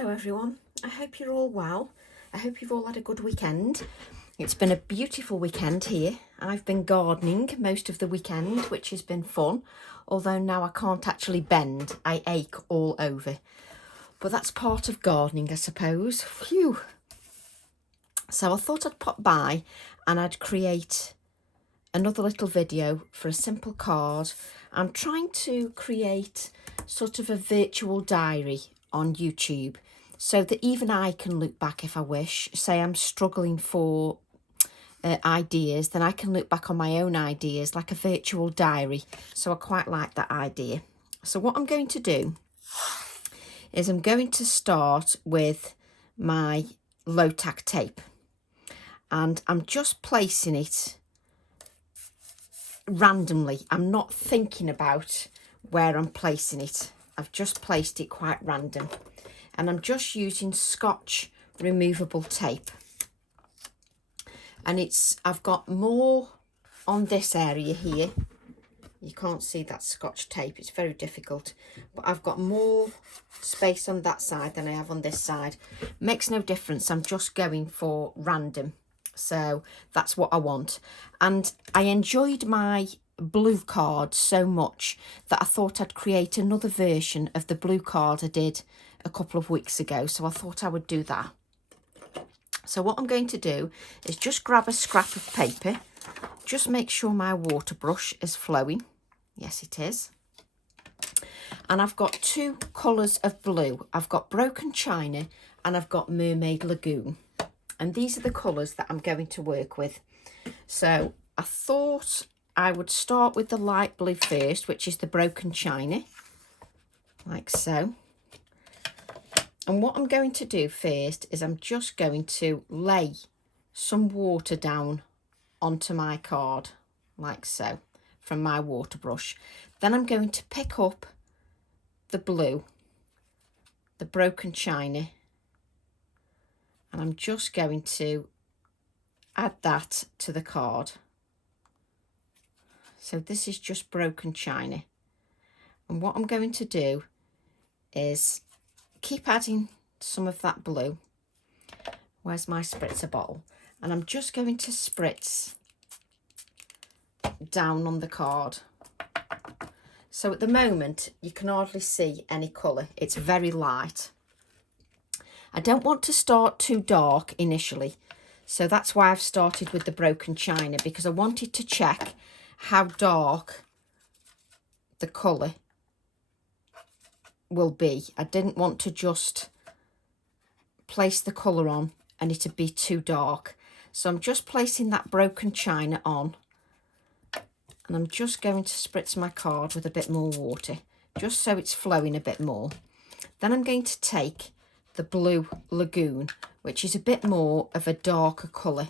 Hello everyone, I hope you're all well. I hope you've all had a good weekend. It's been a beautiful weekend here. I've been gardening most of the weekend, which has been fun, although now I can't actually bend, I ache all over. But that's part of gardening, I suppose. Phew. So I thought I'd pop by and I'd create another little video for a simple card. I'm trying to create sort of a virtual diary on YouTube so that even I can look back if I wish. Say I'm struggling for ideas, then I can look back on my own ideas like a virtual diary. So I quite like that idea. So what I'm going to do is I'm going to start with my low tack tape, and I'm just placing it randomly. I'm not thinking about where I'm placing it. I've just placed it quite random, and I'm just using Scotch removable tape, and I've got more on this area here. You can't see that Scotch tape, it's very difficult, but I've got more space on that side than I have on this side. Makes no difference, I'm just going for random. So that's what I want. And I enjoyed my blue card so much that I thought I'd create another version of the blue card I did a couple of weeks ago. So I thought I would do that. So what I'm going to do is just grab a scrap of paper. Just make sure my water brush is flowing. Yes, it is. And I've got two colours of blue. I've got Broken China and I've got Mermaid Lagoon. And these are the colours that I'm going to work with. So I thought I would start with the light blue first, which is the Broken China, like so. And what I'm going to do first is I'm just going to lay some water down onto my card, like so, from my water brush. Then I'm going to pick up the blue, the Broken China, and I'm just going to add that to the card. So this is just Broken China, and what I'm going to do is keep adding some of that blue. Where's my spritzer bottle? And I'm just going to spritz down on the card. So at the moment you can hardly see any colour, it's very light. I don't want to start too dark initially, so that's why I've started with the Broken China, because I wanted to check how dark the colour will be. I didn't want to just place the colour on and it'd be too dark. So I'm just placing that Broken China on, and I'm just going to spritz my card with a bit more water, just so it's flowing a bit more. Then I'm going to take the Blue Lagoon, which is a bit more of a darker colour,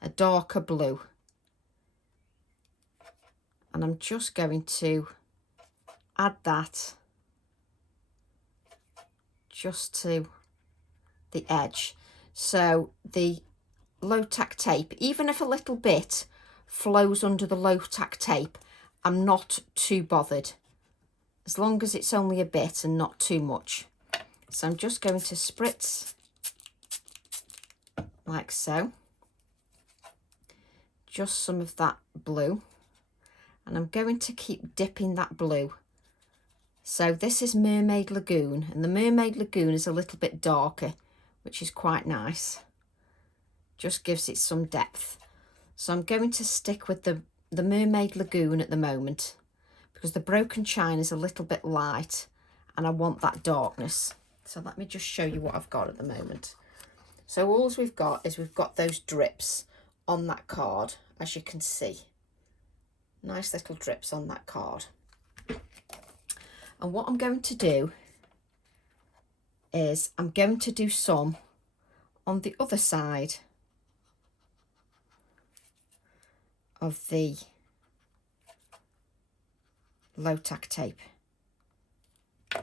a darker blue. And I'm just going to add that just to the edge. So the low tack tape, even if a little bit flows under the low tack tape, I'm not too bothered, as long as it's only a bit and not too much. So I'm just going to spritz like so, just some of that blue, and I'm going to keep dipping that blue. So this is Mermaid Lagoon, and the Mermaid Lagoon is a little bit darker, which is quite nice, just gives it some depth. So I'm going to stick with the Mermaid Lagoon at the moment, because the Broken China is a little bit light and I want that darkness. So let me just show you what I've got at the moment. So all we've got is we've got those drips on that card, as you can see. Nice little drips on that card. And what I'm going to do is I'm going to do some on the other side of the low tack tape.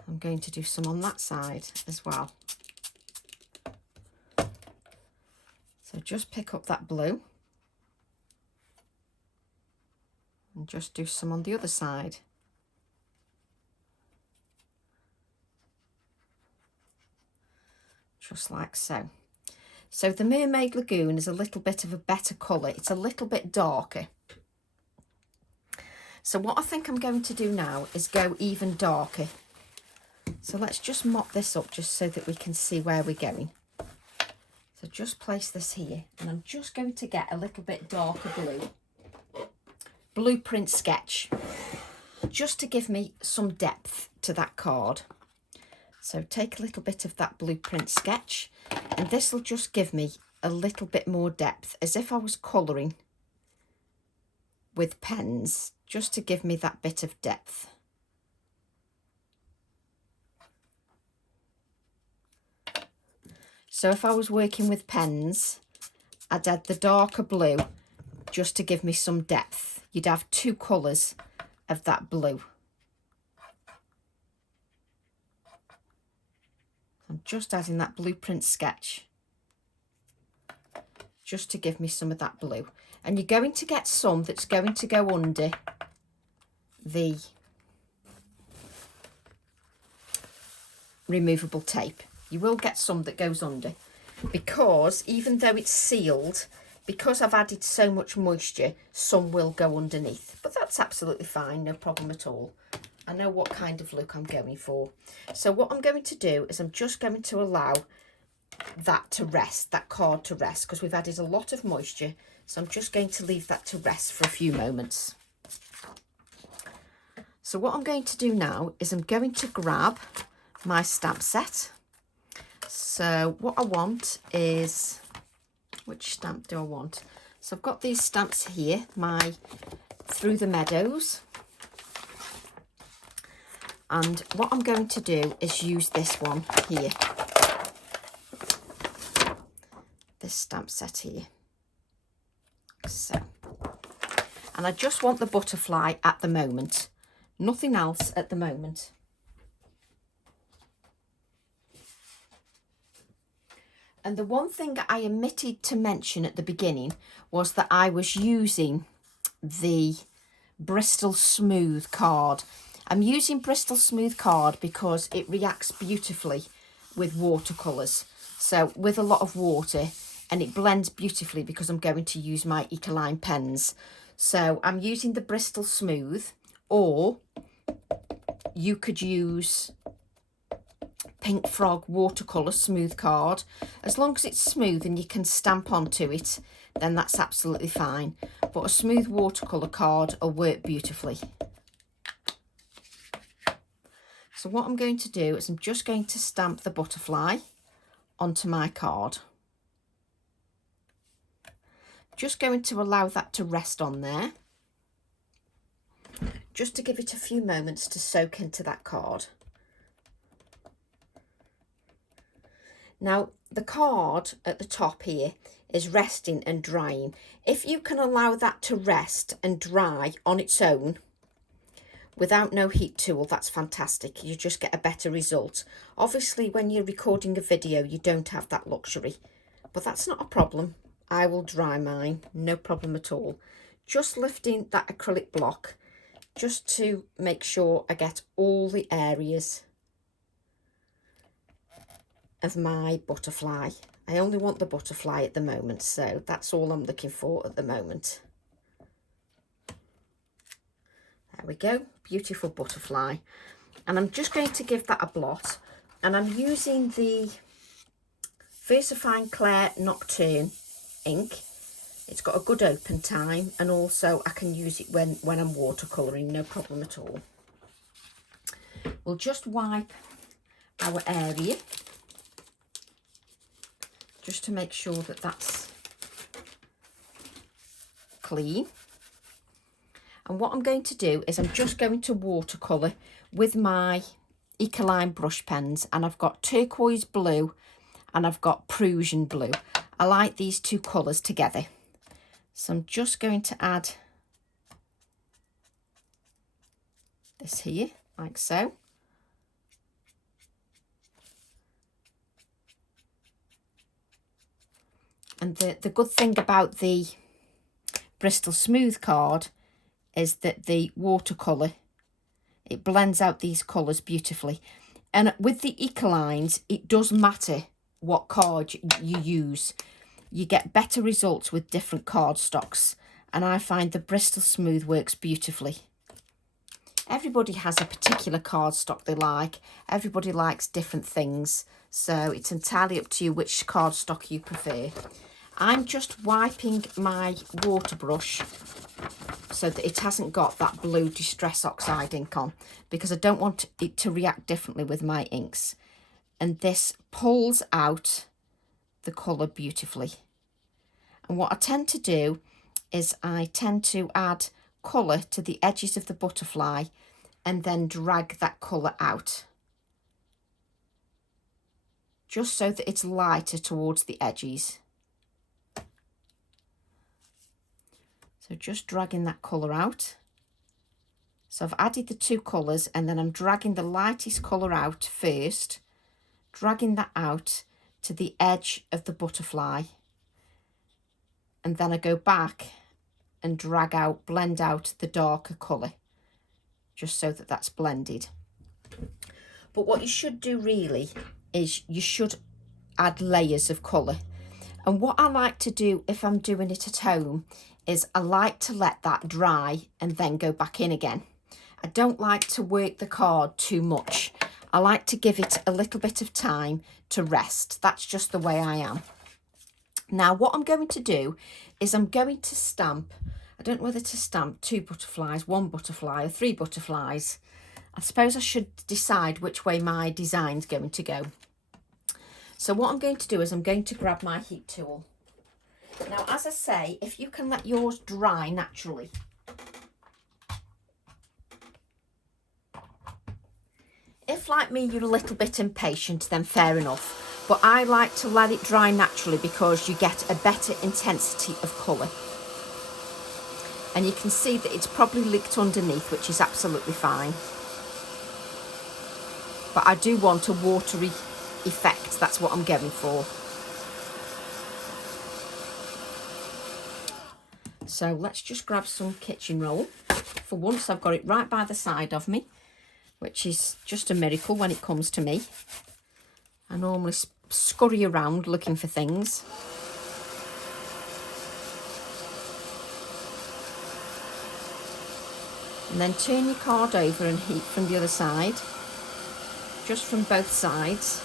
I'm going to do some on that side as well. So just pick up that blue and just do some on the other side. just like so. So the Mermaid Lagoon is a little bit of a better colour. It's a little bit darker. So what I think I'm going to do now is go even darker. So let's just mop this up just so that we can see where we're going. So just place this here, and I'm just going to get a little bit darker blue. Blueprint sketch, just to give me some depth to that card. So take a little bit of that blueprint sketch, and this will just give me a little bit more depth, as if I was colouring with pens, just to give me that bit of depth. So if I was working with pens, I'd add the darker blue just to give me some depth. You'd have two colours of that blue. I'm just adding that blueprint sketch just to give me some of that blue. And you're going to get some that's going to go under the removable tape. You will get some that goes under, because even though it's sealed, because I've added so much moisture, some will go underneath. But that's absolutely fine, no problem at all. I know what kind of look I'm going for. So what I'm going to do is I'm just going to allow that to rest, that card to rest, because we've added a lot of moisture. So I'm just going to leave that to rest for a few moments. So what I'm going to do now is I'm going to grab my stamp set. So what I want is, which stamp do I want? So I've got these stamps here, my Through the Meadows. And what I'm going to do is use this one here. This stamp set here. So, and I just want the butterfly at the moment. Nothing else at the moment. And the one thing I omitted to mention at the beginning was that I was using the Bristol Smooth card. I'm using Bristol Smooth card because it reacts beautifully with watercolours. So with a lot of water, and it blends beautifully because I'm going to use my ecoline pens. So I'm using the Bristol Smooth, or you could use Pink Frog watercolour smooth card. As long as it's smooth and you can stamp onto it, then that's absolutely fine. But a smooth watercolour card will work beautifully. So what I'm going to do is I'm just going to stamp the butterfly onto my card. Just going to allow that to rest on there, just to give it a few moments to soak into that card. Now, the card at the top here is resting and drying. If you can allow that to rest and dry on its own without no heat tool, that's fantastic. You just get a better result. Obviously, when you're recording a video, you don't have that luxury, but that's not a problem. I will dry mine, no problem at all. Just lifting that acrylic block just to make sure I get all the areas of my butterfly. I only want the butterfly at the moment, so that's all I'm looking for at the moment. There we go, beautiful butterfly. And I'm just going to give that a blot, and I'm using the VersaFine Clair Nocturne ink. It's got a good open time, and also I can use it when I'm watercolouring, no problem at all. We'll just wipe our area just to make sure that that's clean. And what I'm going to do is I'm just going to watercolour with my ecoline brush pens, and I've got turquoise blue and I've got Prussian blue. I like these two colours together. So I'm just going to add this here, like so. And the good thing about the Bristol Smooth card is that the watercolour, it blends out these colours beautifully. And with the ecolines, it does matter what card you use. You get better results with different cardstocks, and I find the Bristol Smooth works beautifully. Everybody has a particular cardstock they like. Everybody likes different things, so it's entirely up to you which cardstock you prefer. I'm just wiping my water brush so that it hasn't got that blue Distress Oxide ink on, because I don't want it to react differently with my inks. And this pulls out the colour beautifully. And what I tend to do is I tend to add colour to the edges of the butterfly and then drag that colour out, just so that it's lighter towards the edges. So just dragging that colour out. So I've added the two colours, and then I'm dragging the lightest colour out first, dragging that out to the edge of the butterfly, and then I go back and drag out, blend out the darker colour, just so that that's blended. But what you should do really is you should add layers of colour. And what I like to do if I'm doing it at home is I like to let that dry and then go back in again. I don't like to work the card too much. I like to give it a little bit of time to rest. That's just the way I am. Now what I'm going to do is I'm going to stamp, I don't know whether to stamp 2 butterflies, 1 butterfly or 3 butterflies. I suppose I should decide which way my design's going to go. So what I'm going to do is I'm going to grab my heat tool. Now, as I say, if you can let yours dry naturally. If, like me, you're a little bit impatient, then fair enough. But I like to let it dry naturally because you get a better intensity of colour. And you can see that it's probably licked underneath, which is absolutely fine. But I do want a watery effect. That's what I'm going for. So let's just grab some kitchen roll. For once I've got it right by the side of me, which is just a miracle when it comes to me. I normally scurry around looking for things. And then turn your card over and heat from the other side, just from both sides.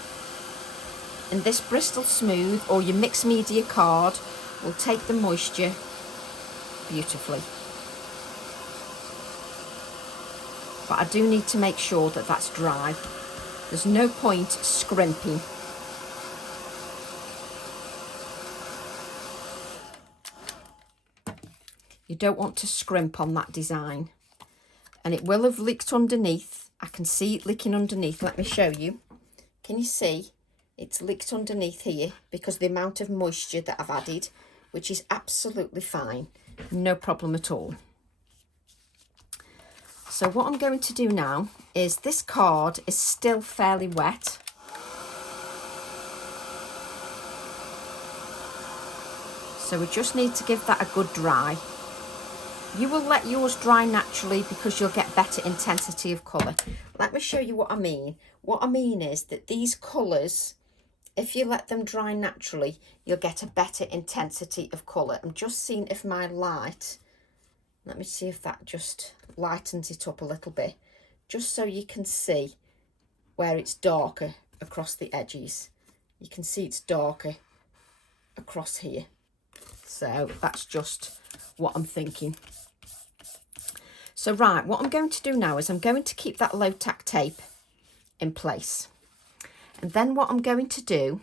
And this Bristol Smooth or your mixed media card will take the moisture beautifully. But I do need to make sure that that's dry. There's no point scrimping. You don't want to scrimp on that design. And it will have leaked underneath. I can see it leaking underneath. Let me show you. Can you see? It's leaked underneath here because of the amount of moisture that I've added, which is absolutely fine. No problem at all. So what I'm going to do now is this card is still fairly wet. So we just need to give that a good dry. You will let yours dry naturally because you'll get better intensity of colour. Let me show you what I mean. What I mean is that these colours, if you let them dry naturally, you'll get a better intensity of colour. I'm just seeing if my light, let me see if that just lightens it up a little bit, just so you can see where it's darker across the edges. You can see it's darker across here. So that's just what I'm thinking. So right, what I'm going to do now is I'm going to keep that low tack tape in place. And then what I'm going to do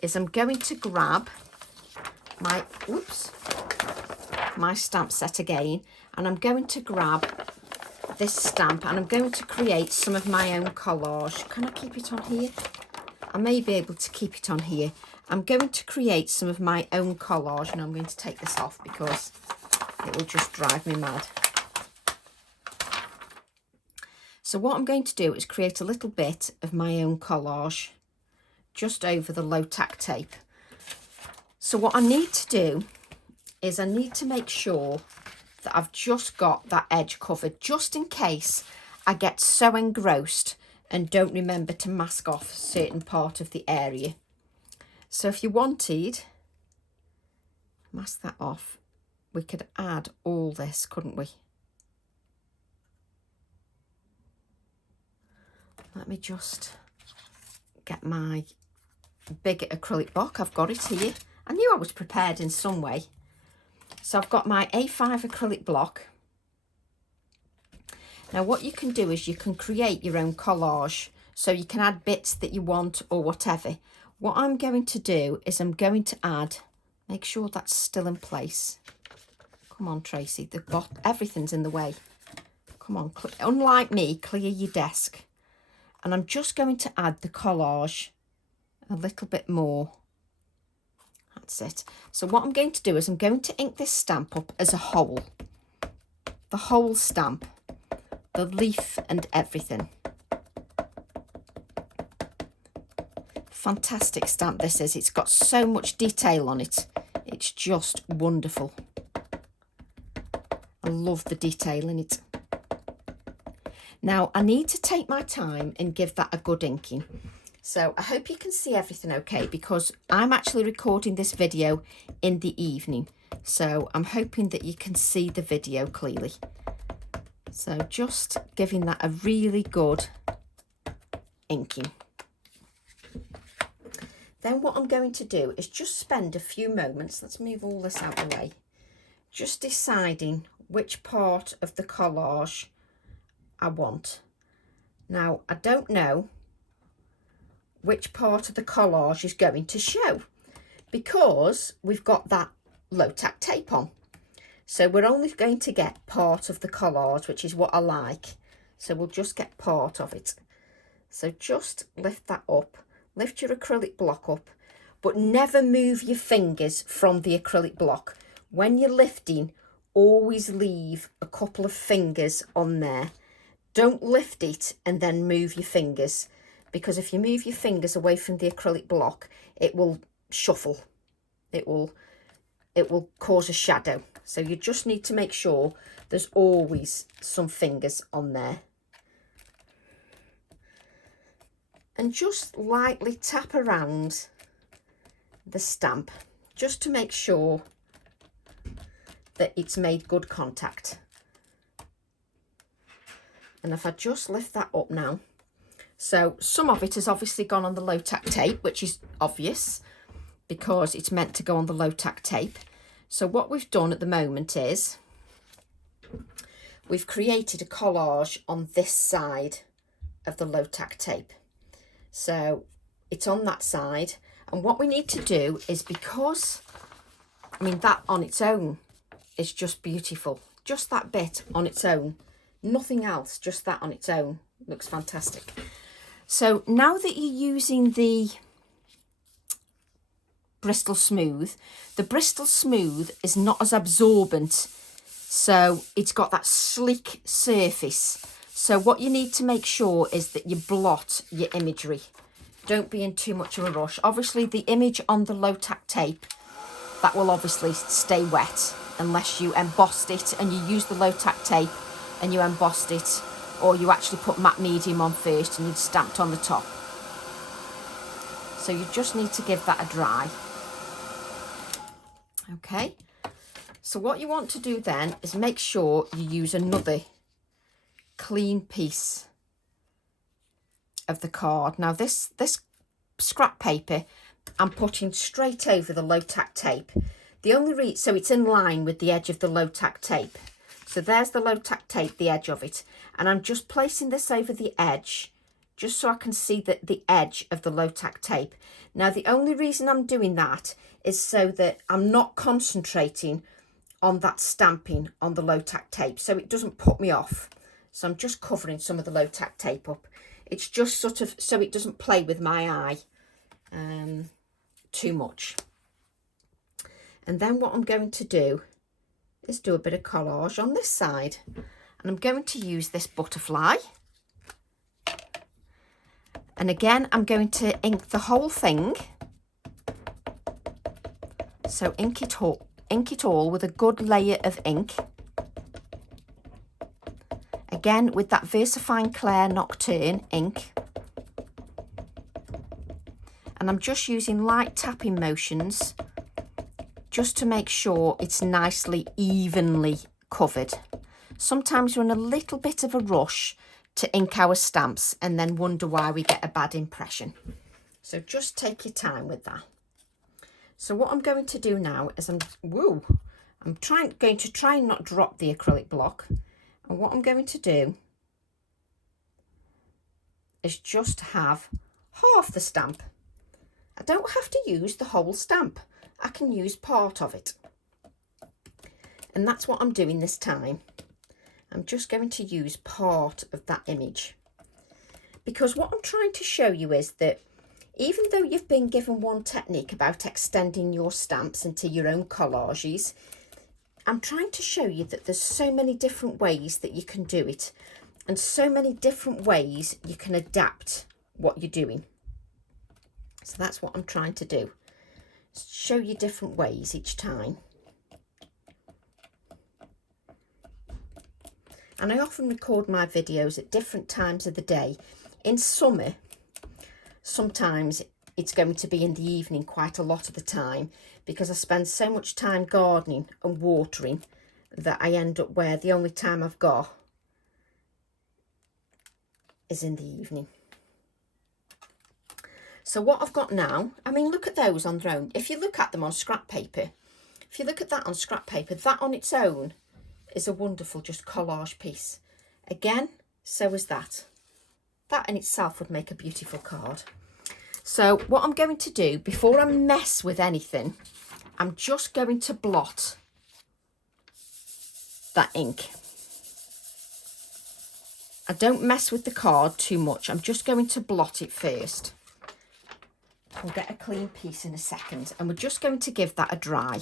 is I'm going to grab my, my stamp set again, and I'm going to grab this stamp and I'm going to create some of my own collage. Can I keep it on here? I may be able to keep it on here. I'm going to create some of my own collage, and I'm going to take this off because it will just drive me mad. So what I'm going to do is create a little bit of my own collage just over the low tack tape. So what I need to do is I need to make sure that I've just got that edge covered, just in case I get so engrossed and don't remember to mask off a certain part of the area. So if you wanted, mask that off, we could add all this, couldn't we? Let me just get my big acrylic block. I've got it here. I knew I was prepared in some way. So I've got my A5 acrylic block. Now what you can do is you can create your own collage. So you can add bits that you want or whatever. What I'm going to do is I'm going to add, make sure that's still in place. Come on, Tracy, everything's in the way. Come on, unlike me, clear your desk. And I'm just going to add the collage a little bit more. That's it. So what I'm going to do is I'm going to ink this stamp up as a whole. The whole stamp, the leaf and everything. Fantastic stamp this is. It's got so much detail on it. It's just wonderful. I love the detail in it. Now I need to take my time and give that a good inking. So I hope you can see everything okay, because I'm actually recording this video in the evening. So I'm hoping that you can see the video clearly. So just giving that a really good inking. Then what I'm going to do is just spend a few moments, let's move all this out of the way, just deciding which part of the collage I want. Now, I don't know which part of the collage is going to show because we've got that low tack tape on. So we're only going to get part of the collage, which is what I like. So we'll just get part of it. So just lift that up, lift your acrylic block up, but never move your fingers from the acrylic block. When you're lifting, always leave a couple of fingers on there. Don't lift it and then move your fingers, because if you move your fingers away from the acrylic block, it will shuffle. It will cause a shadow. So you just need to make sure there's always some fingers on there. And just lightly tap around the stamp just to make sure that it's made good contact. And if I just lift that up now, so some of it has obviously gone on the low tack tape, which is obvious because it's meant to go on the low tack tape. So what we've done at the moment is we've created a collage on this side of the low tack tape. So it's on that side, and what we need to do is, because I mean that on its own is just beautiful, just that bit on its own, nothing else, just that on its own looks fantastic. So now that you're using the Bristol Smooth, the Bristol Smooth is not as absorbent, so it's got that sleek surface. So what you need to make sure is that you blot your imagery. Don't be in too much of a rush. Obviously the image on the low tack tape, that will obviously stay wet unless you embossed it and you use the low tack tape and you embossed it, or you actually put matte medium on first and you'd stamped on the top. So you just need to give that a dry. Okay, so what you want to do then is make sure you use another clean piece of the card. Now this scrap paper I'm putting straight over the low tack tape. The only reason, so it's in line with the edge of the low tack tape. So there's the low tack tape, the edge of it, and I'm just placing this over the edge just so I can see the edge of the low tack tape. Now the only reason I'm doing that is so that I'm not concentrating on that stamping on the low tack tape, so it doesn't put me off. So I'm just covering some of the low tack tape up. It's just sort of so it doesn't play with my eye too much. And then what I'm going to do is do a bit of collage on this side, and I'm going to use this butterfly, and again I'm going to ink the whole thing. So ink it all with a good layer of ink, again with that VersaFine Clair Nocturne ink, and I'm just using light tapping motions just to make sure it's nicely evenly covered. Sometimes we're in a little bit of a rush to ink our stamps and then wonder why we get a bad impression. So just take your time with that. So what I'm going to do now is going to try and not drop the acrylic block. And what I'm going to do is just have half the stamp. I don't have to use the whole stamp. I can use part of it. And that's what I'm doing this time. I'm just going to use part of that image. Because what I'm trying to show you is that even though you've been given one technique about extending your stamps into your own collages, I'm trying to show you that there's so many different ways that you can do it, and so many different ways you can adapt what you're doing. So that's what I'm trying to do. Show you different ways each time. And I often record my videos at different times of the day. In summer, sometimes it's going to be in the evening quite a lot of the time, because I spend so much time gardening and watering that I end up where the only time I've got is in the evening. So what I've got now, I mean, look at those on their own. If you look at them on scrap paper, if you look at that on scrap paper, that on its own is a wonderful just collage piece. Again, so is that. That in itself would make a beautiful card. So what I'm going to do, before I mess with anything, I'm just going to blot that ink. I don't mess with the card too much. I'm just going to blot it first. We'll get a clean piece in a second, and we're just going to give that a dry.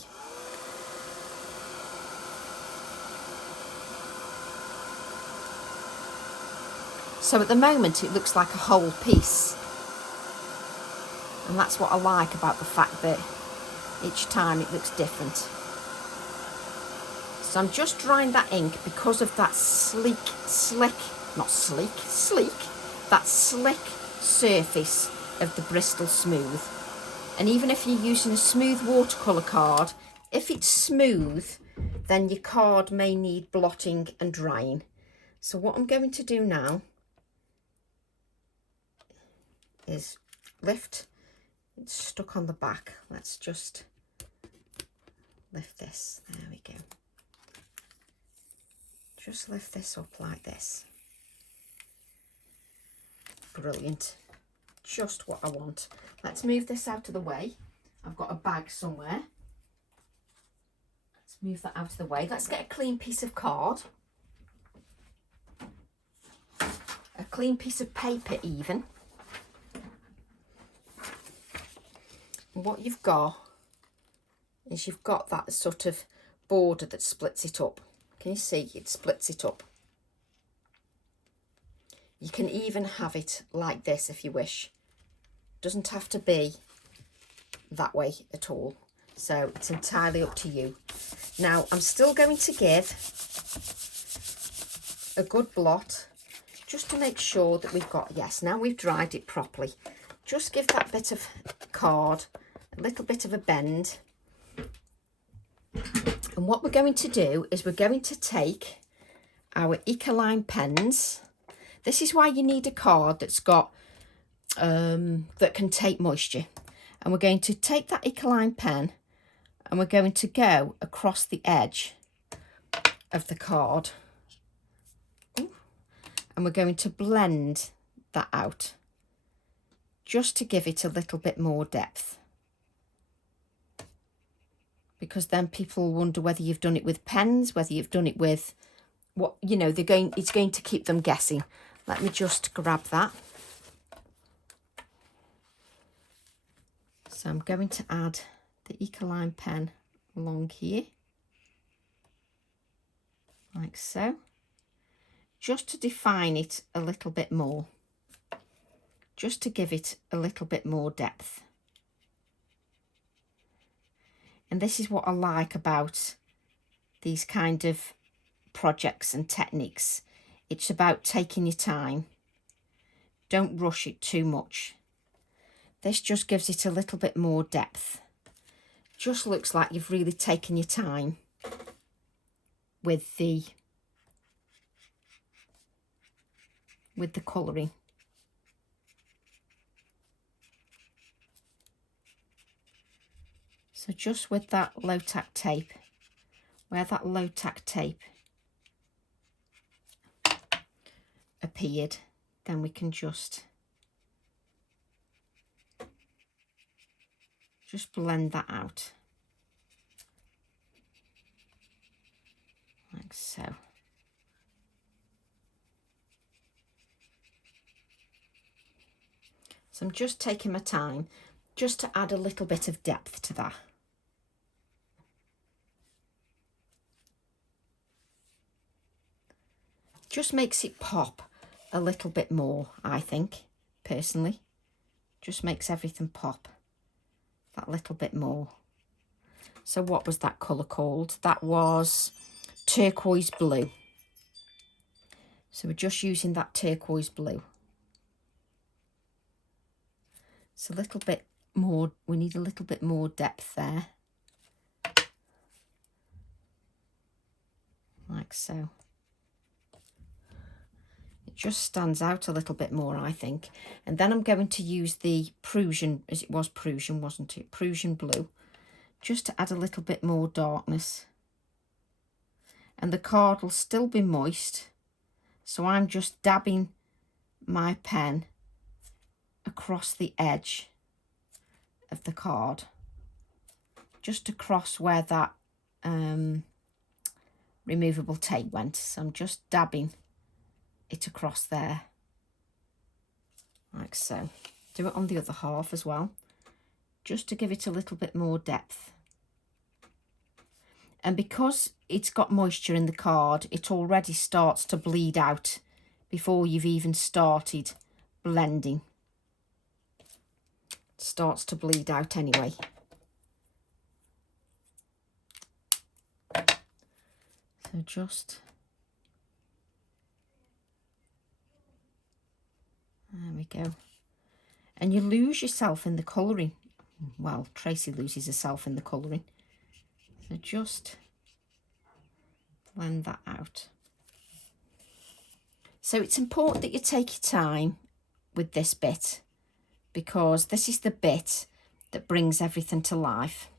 So at the moment it looks like a whole piece, and that's what I like about the fact that each time it looks different. So I'm just drying that ink because of that sleek that slick surface of the Bristol Smooth. And even if you're using a smooth watercolour card, if it's smooth, then your card may need blotting and drying. So what I'm going to do now is lift. It's stuck on the back. Let's just lift this. There we go. Just lift this up like this. Brilliant. Just what I want. Let's move this out of the way. I've got a bag somewhere. Let's move that out of the way. Let's get a clean piece of card. A clean piece of paper even. And what you've got is you've got that sort of border that splits it up. Can you see? It splits it up. You can even have it like this if you wish. Doesn't have to be that way at all. So it's entirely up to you. Now I'm still going to give a good blot just to make sure that we've got, yes, now we've dried it properly. Just give that bit of card a little bit of a bend. And what we're going to do is we're going to take our ecoline pens. This is why you need a card that's got that can take moisture. And we're going to take that ecoline pen and we're going to go across the edge of the card. Ooh. And we're going to blend that out just to give it a little bit more depth. Because then people wonder whether you've done it with pens, whether you've done it with what, you know, it's going to keep them guessing. Let me just grab that. So I'm going to add the ecoline pen along here, like so, just to define it a little bit more, just to give it a little bit more depth. And this is what I like about these kind of projects and techniques. It's about taking your time. Don't rush it too much. This just gives it a little bit more depth. Just looks like you've really taken your time with the colouring. So just with that low tack tape, where that low tack tape appeared, then we can just blend that out like so. So I'm just taking my time just to add a little bit of depth to that. Just makes it pop a little bit more, I think, personally. Just makes everything pop that little bit more. So what was that colour called? That was turquoise blue. So we're just using that turquoise blue. It's a little bit more, we need a little bit more depth there. Like so. It just stands out a little bit more, I think. And then I'm going to use the Prussian, as it was Prussian, wasn't it? Prussian blue, just to add a little bit more darkness. And the card will still be moist, so I'm just dabbing my pen across the edge of the card, just across where that removable tape went. So I'm just dabbing it across there, like so. Do it on the other half as well, just to give it a little bit more depth. And because it's got moisture in the card, it already starts to bleed out before you've even started blending. It starts to bleed out anyway. So just, there we go. And you lose yourself in the colouring. Well, Tracy loses herself in the colouring. So just blend that out. So it's important that you take your time with this bit, because this is the bit that brings everything to life.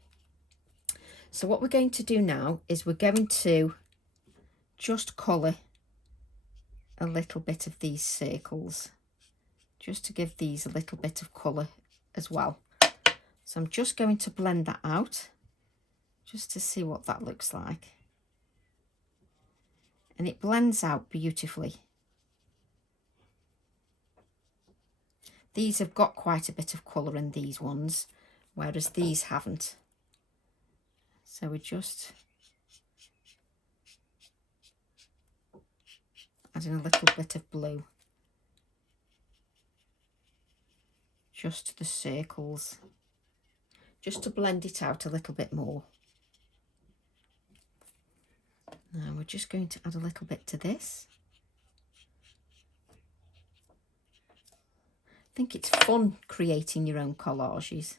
So what we're going to do now is we're going to just colour a little bit of these circles, just to give these a little bit of colour as well. So I'm just going to blend that out, just to see what that looks like. And it blends out beautifully. These have got quite a bit of colour in these ones, whereas these haven't. So we're just adding a little bit of blue just to the circles, just to blend it out a little bit more. Now we're just going to add a little bit to this. I think it's fun creating your own collages.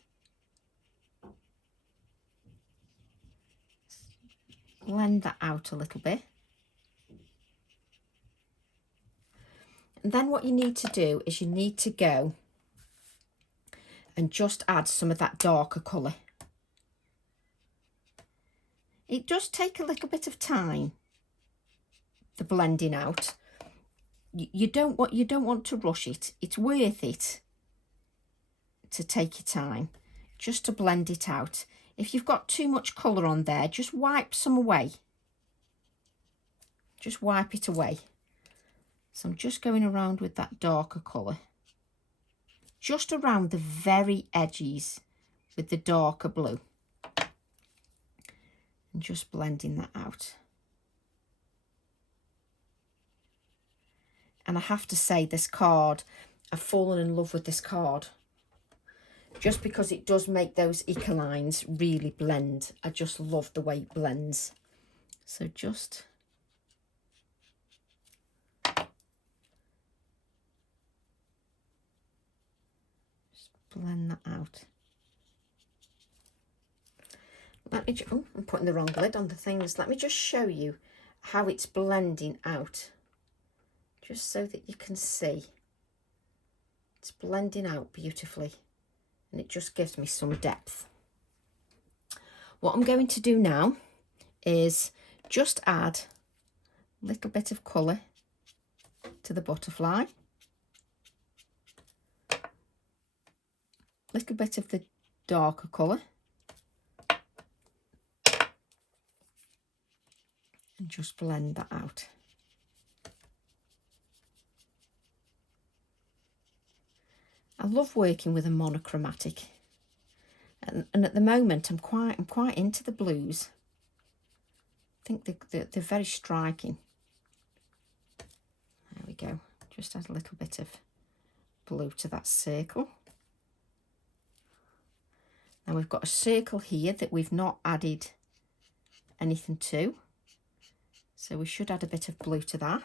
Blend that out a little bit. And then what you need to do is you need to go and just add some of that darker colour. It does take a little bit of time, the blending out. You don't want to rush it. It's worth it to take your time, just to blend it out. If you've got too much colour on there, just wipe some away. Just wipe it away. So I'm just going around with that darker colour, just around the very edges with the darker blue, and just blending that out. And I have to say, this card, I've fallen in love with this card, just because it does make those ecolines really blend. I just love the way it blends. So just blend that out. Let me, oh, I'm putting the wrong lid on the things. Let me just show you how it's blending out, just so that you can see. It's blending out beautifully, and it just gives me some depth. What I'm going to do now is just add a little bit of colour to the butterfly, a little bit of the darker colour, and just blend that out. I love working with a monochromatic, and at the moment I'm quite into the blues. I think they're very striking. There we go. Just add a little bit of blue to that circle. Now we've got a circle here that we've not added anything to, so we should add a bit of blue to that.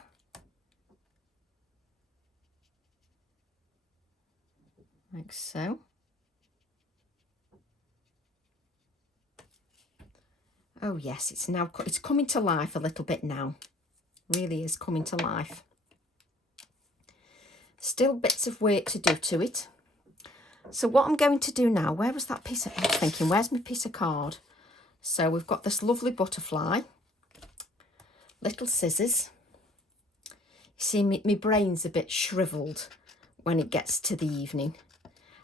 Like so. Oh yes, it's coming to life a little bit now. Really is coming to life. Still bits of work to do to it. So what I'm going to do now, where was that piece of, I was thinking, where's my piece of card? So we've got this lovely butterfly, little scissors. You see, my brain's a bit shriveled when it gets to the evening.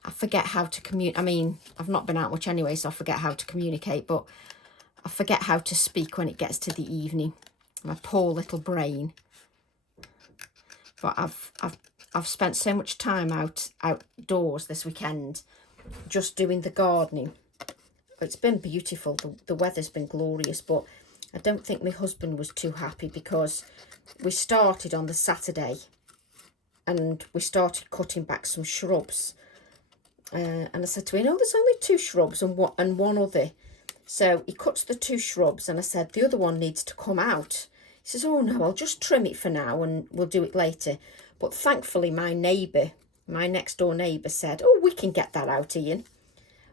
I forget how to communicate. I mean, I've not been out much anyway, so I forget how to communicate, but I forget how to speak when it gets to the evening. My poor little brain. But I've spent so much time outdoors this weekend just doing the gardening. It's been beautiful. The weather's been glorious, but I don't think my husband was too happy because we started on the Saturday and we started cutting back some shrubs. And I said to him, "Oh, there's only 2 shrubs and one other." So he cuts the 2 shrubs, and I said, "The other one needs to come out." He says, "Oh no, I'll just trim it for now and we'll do it later." But thankfully my neighbour, my next door neighbour said, "Oh, we can get that out, Ian."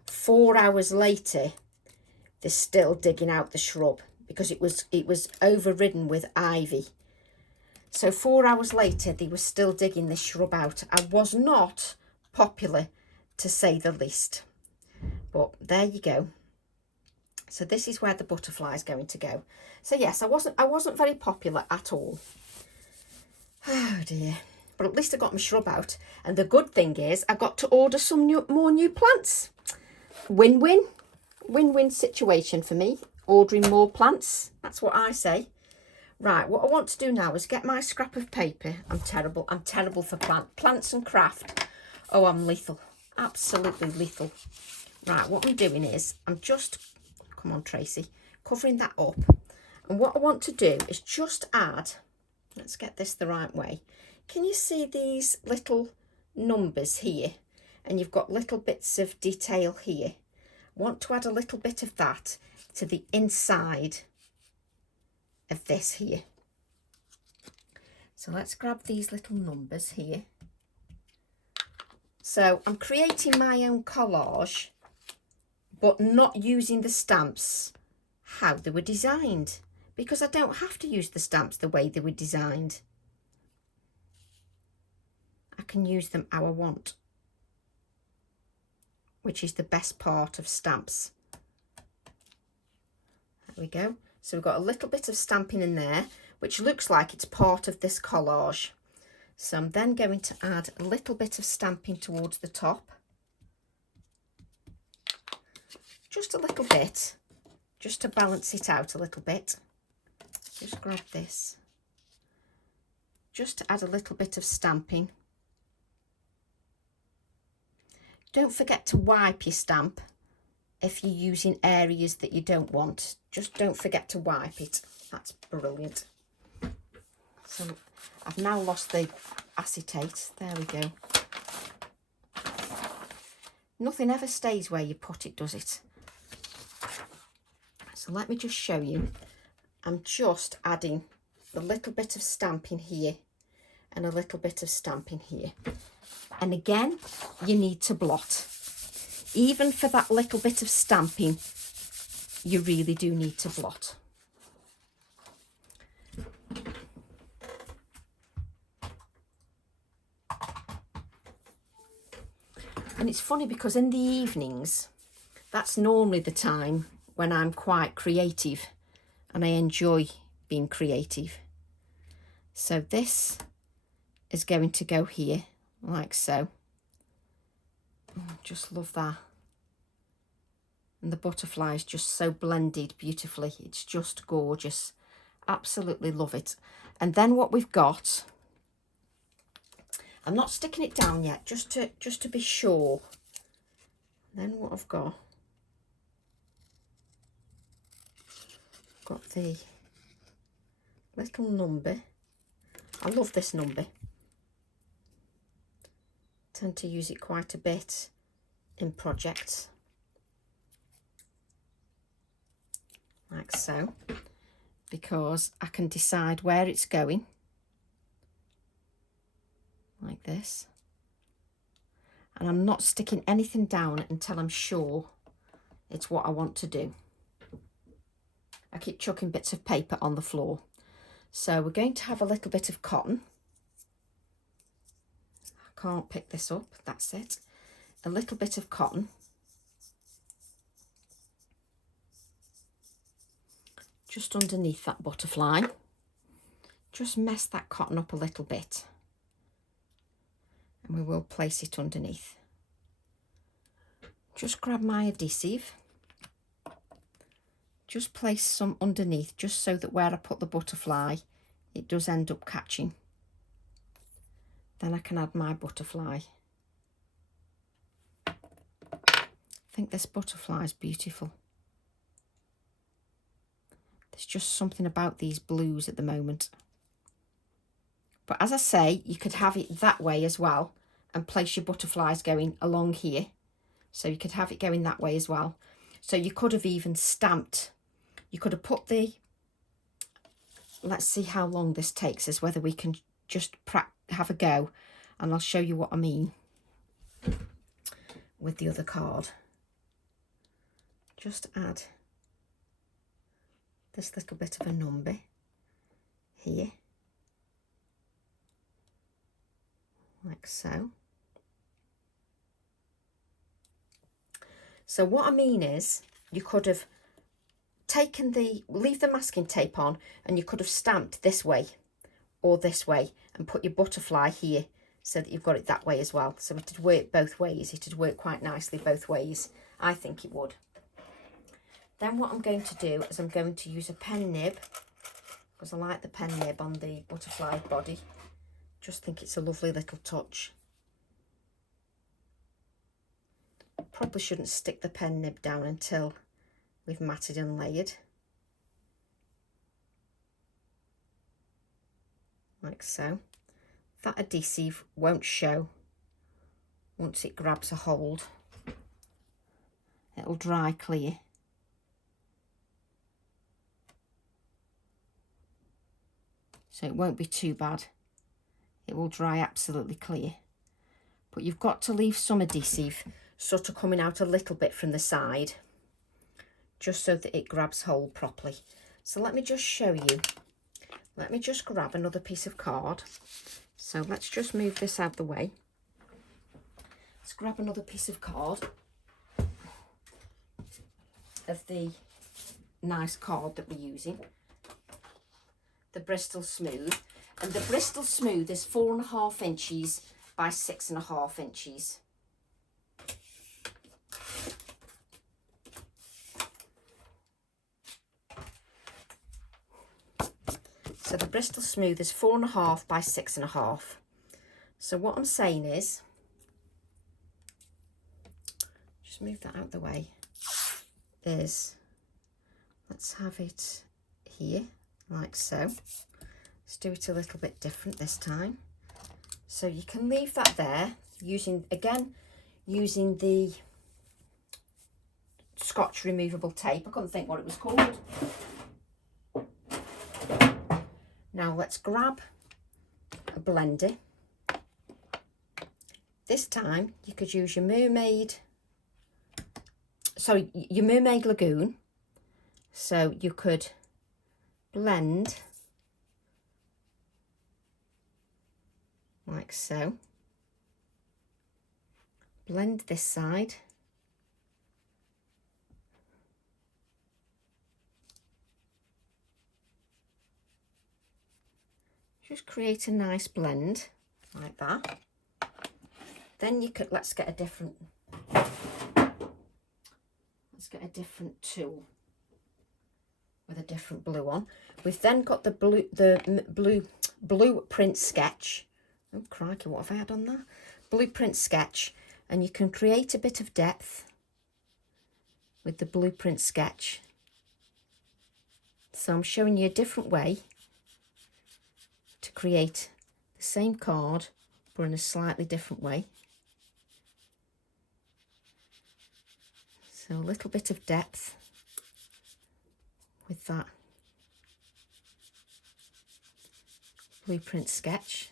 4 hours later, they're still digging out the shrub because it was overridden with ivy. So 4 hours later, they were still digging this shrub out. I was not popular, to say the least. But there you go. So this is where the butterfly is going to go. So yes, I wasn't very popular at all. Oh dear. But at least I got my shrub out. And the good thing is I got to order some more new plants. Win-win. Win-win situation for me. Ordering more plants. That's what I say. Right, what I want to do now is get my scrap of paper. I'm terrible. I'm terrible for plants and craft. Oh, I'm lethal. Absolutely lethal. Right, what I'm doing is I'm just, come on Tracy, covering that up. And what I want to do is just add, let's get this the right way. Can you see these little numbers here? And you've got little bits of detail here. I want to add a little bit of that to the inside of this here. So let's grab these little numbers here. So I'm creating my own collage, but not using the stamps how they were designed, because I don't have to use the stamps the way they were designed. I can use them how I want, which is the best part of stamps. There we go. So we've got a little bit of stamping in there, which looks like it's part of this collage. So I'm then going to add a little bit of stamping towards the top. Just a little bit, just to balance it out a little bit. Just grab this. Just to add a little bit of stamping. Don't forget to wipe your stamp if you're using areas that you don't want. Just don't forget to wipe it. That's brilliant. So I've now lost the acetate. There we go. Nothing ever stays where you put it, does it? So let me just show you. I'm just adding a little bit of stamping here and a little bit of stamping here. And again, you need to blot. even for that little bit of stamping, you really do need to blot. And it's funny because in the evenings, that's normally the time when I'm quite creative and I enjoy being creative. So this is going to go here like so. Oh, just love that. And the butterfly is just so blended beautifully. It's just gorgeous. Absolutely love it. And then what we've got, I'm not sticking it down yet, just to be sure. Then what I've got the little number. I love this number. Tend to use it quite a bit in projects. Like so. Because I can decide where it's going. Like this. And I'm not sticking anything down until I'm sure it's what I want to do. I keep chucking bits of paper on the floor. So we're going to have a little bit of cotton. I can't pick this up, that's it. A little bit of cotton. Just underneath that butterfly. Just mess that cotton up a little bit. And we will place it underneath. Just grab my adhesive. Just place some underneath, just so that where I put the butterfly, it does end up catching. Then I can add my butterfly. I think this butterfly is beautiful. There's just something about these blues at the moment. But as I say, you could have it that way as well and place your butterflies going along here. So you could have it going that way as well. So you could have even stamped. You could have put the, let's see how long this takes us, whether we can just have a go, and I'll show you what I mean with the other card. Just add this little bit of a number here, like so. So what I mean is, you could have taken leave the masking tape on, and you could have stamped this way or this way and put your butterfly here so that you've got it that way as well. So it would work both ways. It would work quite nicely both ways. I think it would. Then what I'm going to do is I'm going to use a pen nib, because I like the pen nib on the butterfly body. Just think it's a lovely little touch. Probably shouldn't stick the pen nib down until we've matted and layered. Like so. That adhesive won't show once it grabs a hold. It'll dry clear. So it won't be too bad. It will dry absolutely clear. But you've got to leave some adhesive sort of coming out a little bit from the side, just so that it grabs hold properly. So let me just show you. Let me just grab another piece of card. So let's just move this out of the way. Let's grab another piece of card of the nice card that we're using. The Bristol Smooth. And the Bristol Smooth is 4.5 inches by 6.5 inches. So the Bristol Smooth is 4.5 by 6.5. So what I'm saying is, just move that out of the way, is let's have it here, like so. Let's do it a little bit different this time. So you can leave that there, using the Scotch removable tape. I couldn't think what it was called. Now let's grab a blender. This time you could use your mermaid sorry, your Mermaid Lagoon. So you could blend like so. Blend this side. Just create a nice blend like that. Then you could, let's get a different tool with a different blue on. We've then got the blueprint sketch. Oh crikey, what have I had on there? Blueprint sketch, and you can create a bit of depth with the blueprint sketch. So I'm showing you a different way to create the same card but in a slightly different way. So a little bit of depth with that blueprint sketch.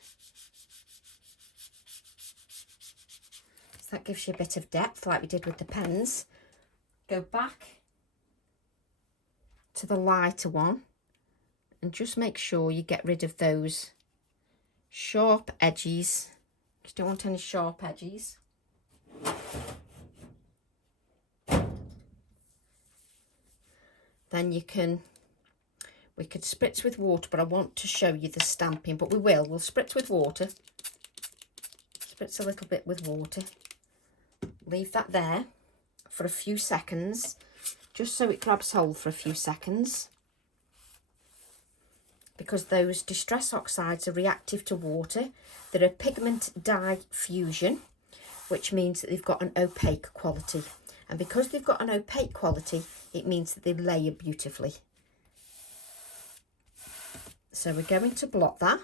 So that gives you a bit of depth like we did with the pens. Go back to the lighter one and just make sure you get rid of those sharp edges. You don't want any sharp edges. Then we could spritz with water, but I want to show you the stamping, but we'll spritz with water. Spritz a little bit with water. Leave that there for a few seconds, just so it grabs hold for a few seconds. Because those distress oxides are reactive to water. They're a pigment dye fusion, which means that they've got an opaque quality. And because they've got an opaque quality, it means that they layer beautifully. So we're going to blot that.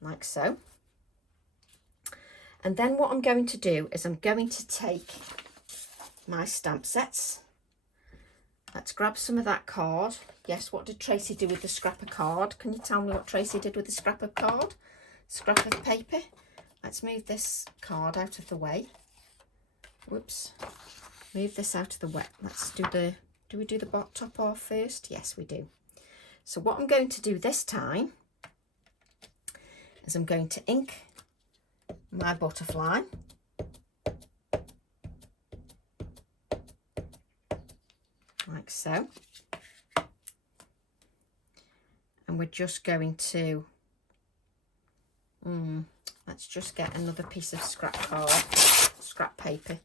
Like so. And then what I'm going to do is I'm going to take my stamp sets. Let's grab some of that card. Yes, what did Tracy do with the scrap of card? Can you tell me what Tracy did with the scrap of card? Scrap of paper. Let's move this card out of the way. Whoops. Move this out of the way. Let's do we do the top off first? Yes, we do. So what I'm going to do this time is I'm going to ink my butterfly. Like so. And we're just going to let's just get another piece of scrap paper.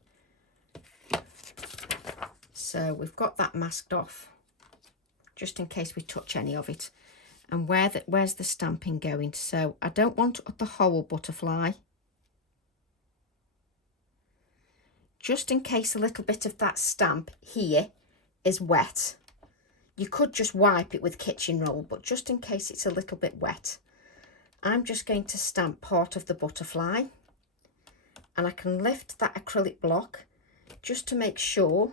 So we've got that masked off, just in case we touch any of it. And where's the stamping going? So I don't want the whole butterfly. Just in case a little bit of that stamp here is wet. You could just wipe it with kitchen roll, but just in case it's a little bit wet, I'm just going to stamp part of the butterfly, and I can lift that acrylic block just to make sure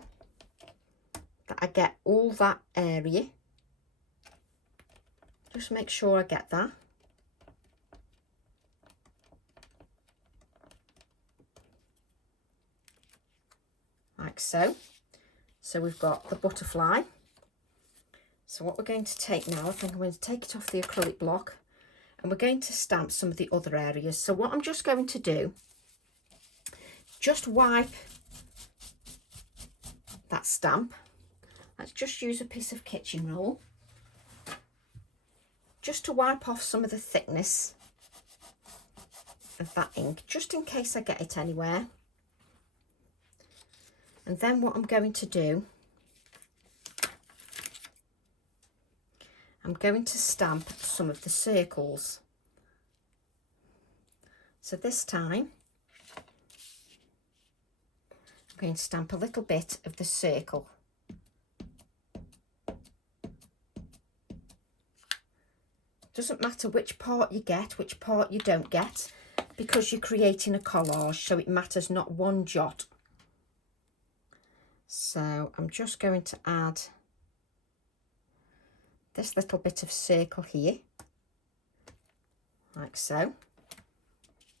that I get all that area. Just make sure I get that. Like so. So we've got the butterfly. So what we're going to take now, I think I'm going to take it off the acrylic block, and we're going to stamp some of the other areas. So what I'm just going to do, just wipe that stamp. Let's just use a piece of kitchen roll just to wipe off some of the thickness of that ink, just in case I get it anywhere. And then what I'm going to do, I'm going to stamp some of the circles. So this time, I'm going to stamp a little bit of the circle. Doesn't matter which part you get, which part you don't get, because you're creating a collage, so it matters not one jot. So I'm just going to add this little bit of circle here, like so.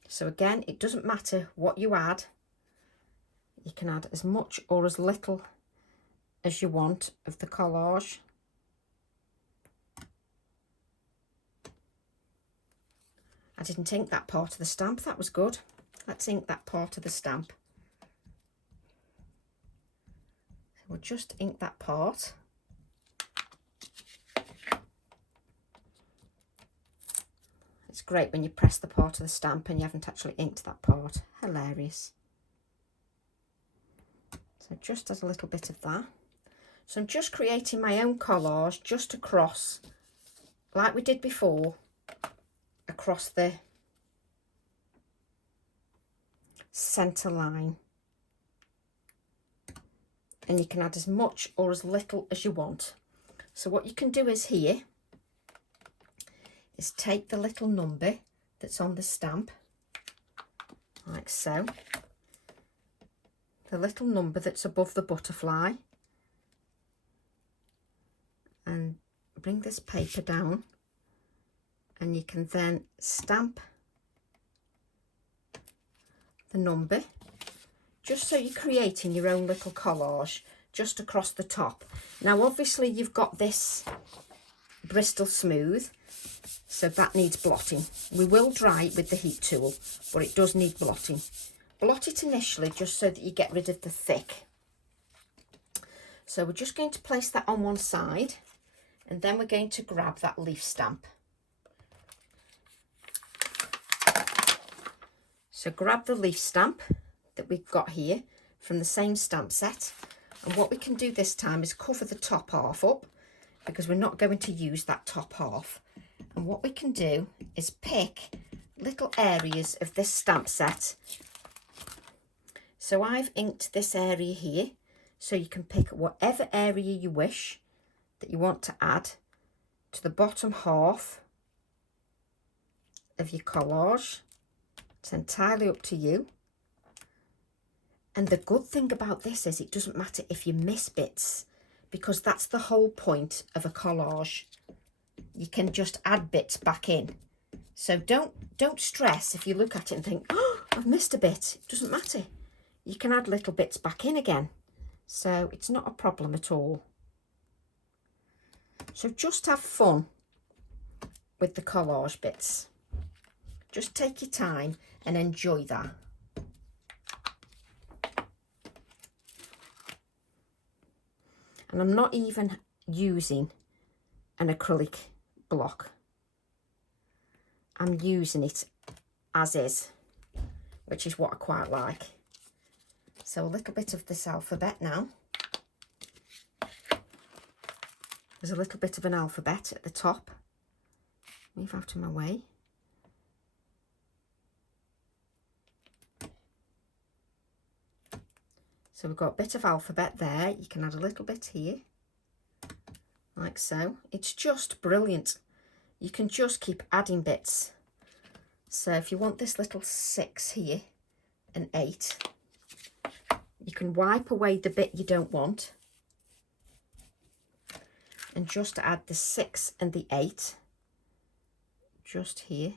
So again, it doesn't matter what you add. You can add as much or as little as you want of the collage. I didn't ink that part of the stamp, that was good. Let's ink that part of the stamp. So we'll just ink that part. It's great when you press the part of the stamp and you haven't actually inked that part. Hilarious. So just as a little bit of that. So I'm just creating my own collage just across, like we did before, across the centre line. And you can add as much or as little as you want. So what you can do is here, is take the little number that's on the stamp, like so. The little number that's above the butterfly. And bring this paper down. And you can then stamp the number, just so you're creating your own little collage just across the top. Now obviously you've got this Bristol Smooth, so that needs blotting. We will dry it with the heat tool, but it does need blotting. Blot it initially just so that you get rid of the thick. So we're just going to place that on one side, and then we're going to grab that leaf stamp. So grab the leaf stamp that we've got here from the same stamp set, and what we can do this time is cover the top half up, because we're not going to use that top half. And what we can do is pick little areas of this stamp set. So I've inked this area here, so you can pick whatever area you wish that you want to add to the bottom half of your collage. It's entirely up to you. And the good thing about this is it doesn't matter if you miss bits, because that's the whole point of a collage. You can just add bits back in. So don't stress if you look at it and think, oh, I've missed a bit. It doesn't matter. You can add little bits back in again. So it's not a problem at all. So just have fun with the collage bits. Just take your time and enjoy that. And I'm not even using an acrylic block. I'm using it as is, which is what I quite like. So a little bit of this alphabet now. There's a little bit of an alphabet at the top. Move out of my way. So we've got a bit of alphabet there. You can add a little bit here, like so. It's just brilliant. You can just keep adding bits. So if you want this little 6 here, and 8, you can wipe away the bit you don't want and just add the 6 and the 8 just here.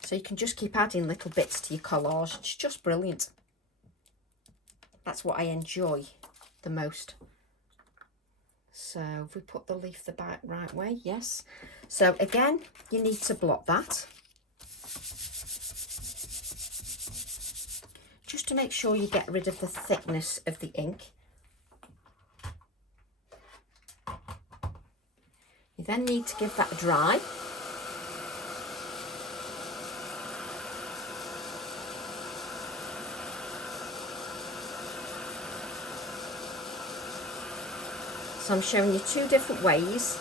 So you can just keep adding little bits to your collage. It's just brilliant. That's what I enjoy the most. So if we put the leaf the right way, yes. So again, you need to blot that. Just to make sure you get rid of the thickness of the ink. You then need to give that a dry. So I'm showing you 2 different ways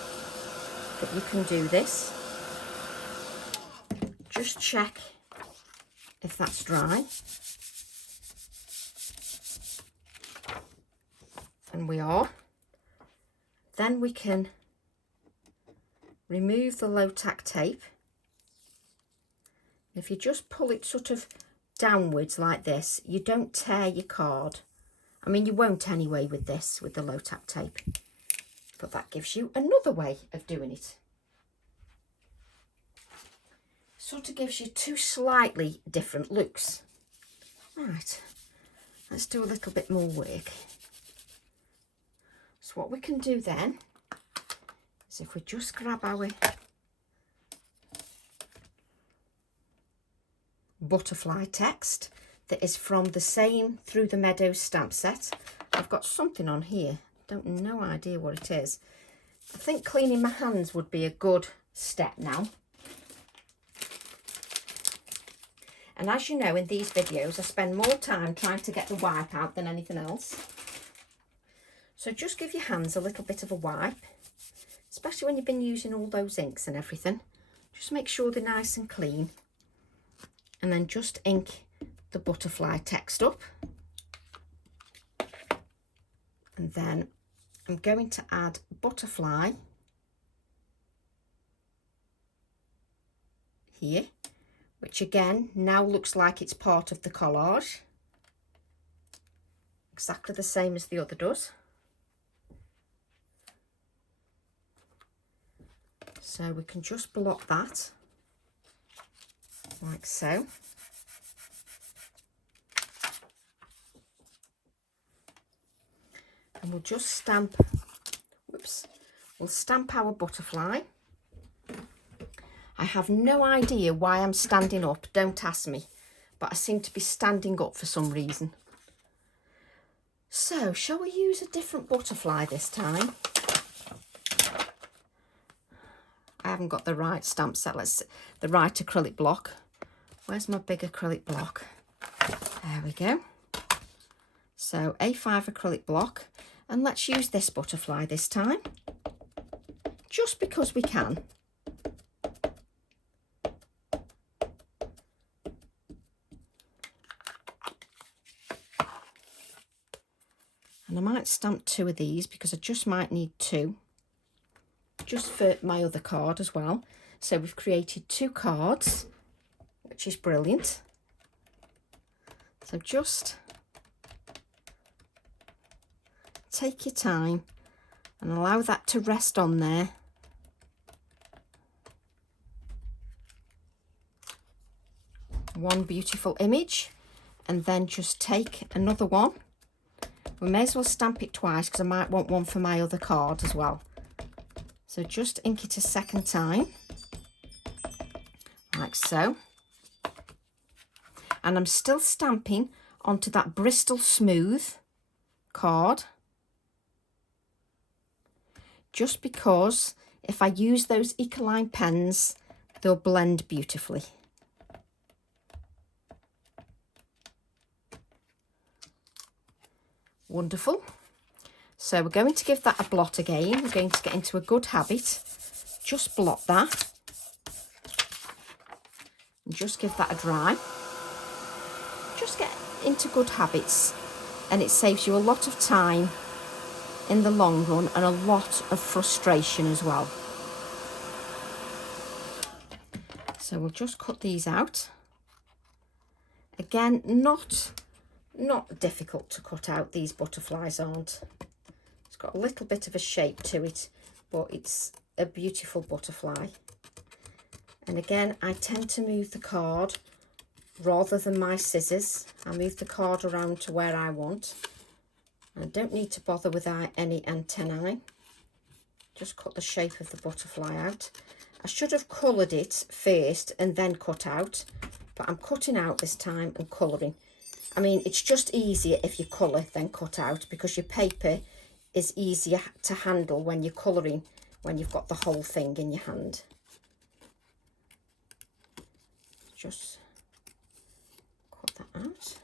that you can do this. Just check if that's dry. And we are. Then we can remove the low tack tape. If you just pull it sort of downwards like this, you don't tear your card. I mean, you won't anyway with this, with the low tack tape. But that gives you another way of doing it. Sort of gives you two slightly different looks. Right, let's do a little bit more work. So what we can do then is if we just grab our butterfly text that is from the same Through the Meadows stamp set. I've got something on here, no idea what it is. I think cleaning my hands would be a good step now. And as you know, in these videos I spend more time trying to get the wipe out than anything else. So just give your hands a little bit of a wipe, especially when you've been using all those inks and everything. Just make sure they're nice and clean. And then just ink the butterfly text up. And then I'm going to add butterfly here, which again now looks like it's part of the collage. Exactly the same as the other does. So we can just block that, like so. And we'll just stamp, we'll stamp our butterfly. I have no idea why I'm standing up, don't ask me, but I seem to be standing up for some reason. So, shall we use a different butterfly this time? I haven't got the right stamp set, the right acrylic block. Where's my big acrylic block? There we go. So A5 acrylic block, and let's use this butterfly this time, just because we can. And I might stamp two of these because I just might need two, just for my other card as well. So we've created two cards, which is brilliant. So just take your time and allow that to rest on there. One beautiful image, and then just take another one. We may as well stamp it twice because I might want one for my other card as well. So just ink it a second time, like so. And I'm still stamping onto that Bristol Smooth card, just because if I use those ecoline pens, they'll blend beautifully. Wonderful. So we're going to give that a blot again. We're going to get into a good habit. Just blot that. And just give that a dry. Just get into good habits, and it saves you a lot of time in the long run and a lot of frustration as well. So we'll just cut these out. Again, not difficult to cut out, these butterflies aren't. It's got a little bit of a shape to it, but it's a beautiful butterfly. And again, I tend to move the card rather than my scissors. I move the card around to where I want. I don't need to bother with any antennae. Just cut the shape of the butterfly out. I should have coloured it first and then cut out, but I'm cutting out this time and colouring. I mean, it's just easier if you colour than cut out, because your paper is easier to handle when you're colouring, when you've got the whole thing in your hand. Just cut that out.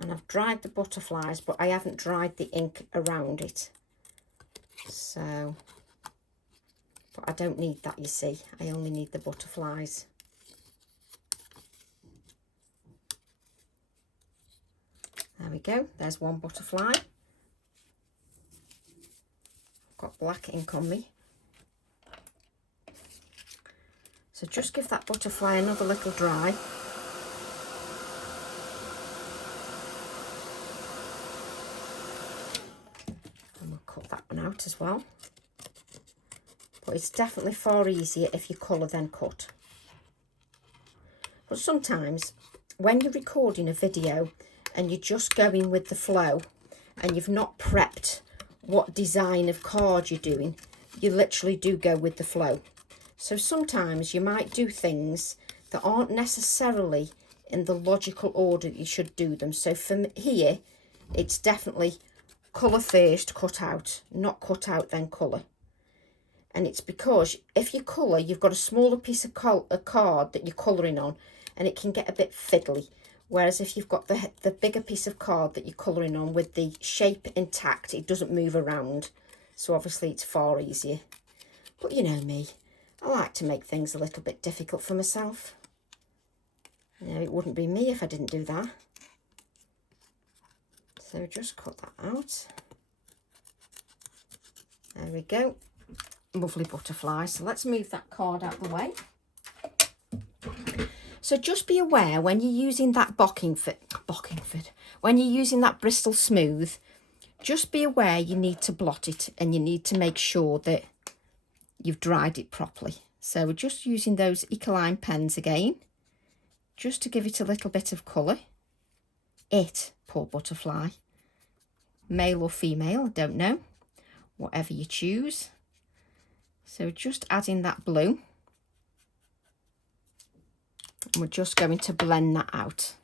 And I've dried the butterflies, but I haven't dried the ink around it. So, but I don't need that, you see. I only need the butterflies. There we go. There's one butterfly. I've got black ink on me. So just give that butterfly another little dry. cut that one out as well. But it's definitely far easier if you colour than cut. But sometimes when you're recording a video and you're just going with the flow and you've not prepped what design of card you're doing, you literally do go with the flow. So sometimes you might do things that aren't necessarily in the logical order that you should do them. So for here, it's definitely colour first, cut out, not cut out then colour. And it's because if you colour, you've got a smaller piece of card that you're colouring on, and it can get a bit fiddly. Whereas if you've got the bigger piece of card that you're colouring on with the shape intact, it doesn't move around. So obviously it's far easier. But you know me, I like to make things a little bit difficult for myself. You know, it wouldn't be me if I didn't do that. So just cut that out. There we go. Lovely butterfly. So let's move that card out of the way. So just be aware when you're using that when you're using that Bristol Smooth, just be aware you need to blot it and you need to make sure that you've dried it properly. So we're just using those ecoline pens again, just to give it a little bit of colour. Poor butterfly. Male or female, I don't know. Whatever you choose. So just adding that blue. And we're just going to blend that out.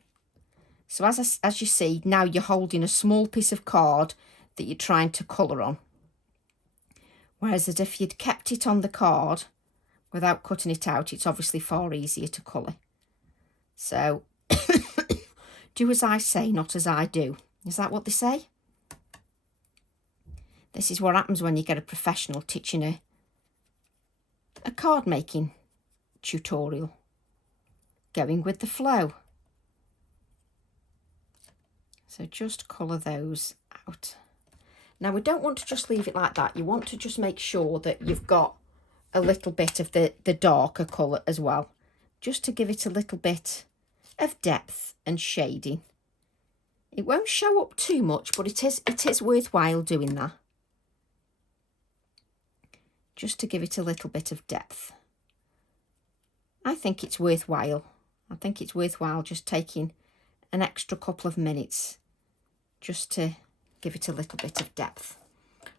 So as you see, now you're holding a small piece of card that you're trying to colour on. Whereas if you'd kept it on the card without cutting it out, it's obviously far easier to colour. So do as I say, not as I do. Is that what they say? This is what happens when you get a professional teaching a card making tutorial. Going with the flow. So just colour those out. Now we don't want to just leave it like that. You want to just make sure that you've got a little bit of the darker colour as well. Just to give it a little bit of depth and shading. It won't show up too much, but it is worthwhile doing that. Just to give it a little bit of depth. I think it's worthwhile. I think it's worthwhile just taking an extra couple of minutes just to give it a little bit of depth.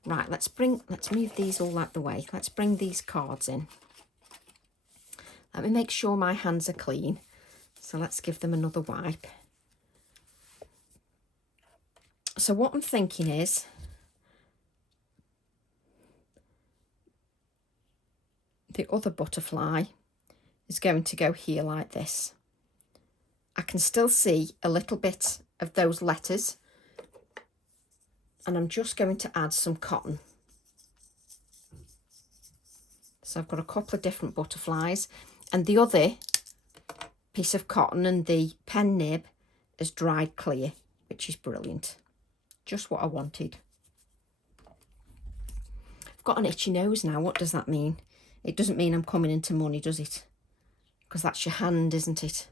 Right, let's move these all out the way. Let's bring these cards in. Let me make sure my hands are clean. So let's give them another wipe. So what I'm thinking is, the other butterfly is going to go here like this. I can still see a little bit of those letters, and I'm just going to add some cotton. So I've got a couple of different butterflies, and the other piece of cotton and the pen nib is dried clear, which is brilliant. Just what I wanted. I've got an itchy nose now. What does that mean? It doesn't mean I'm coming into money, does it? Because that's your hand, isn't it?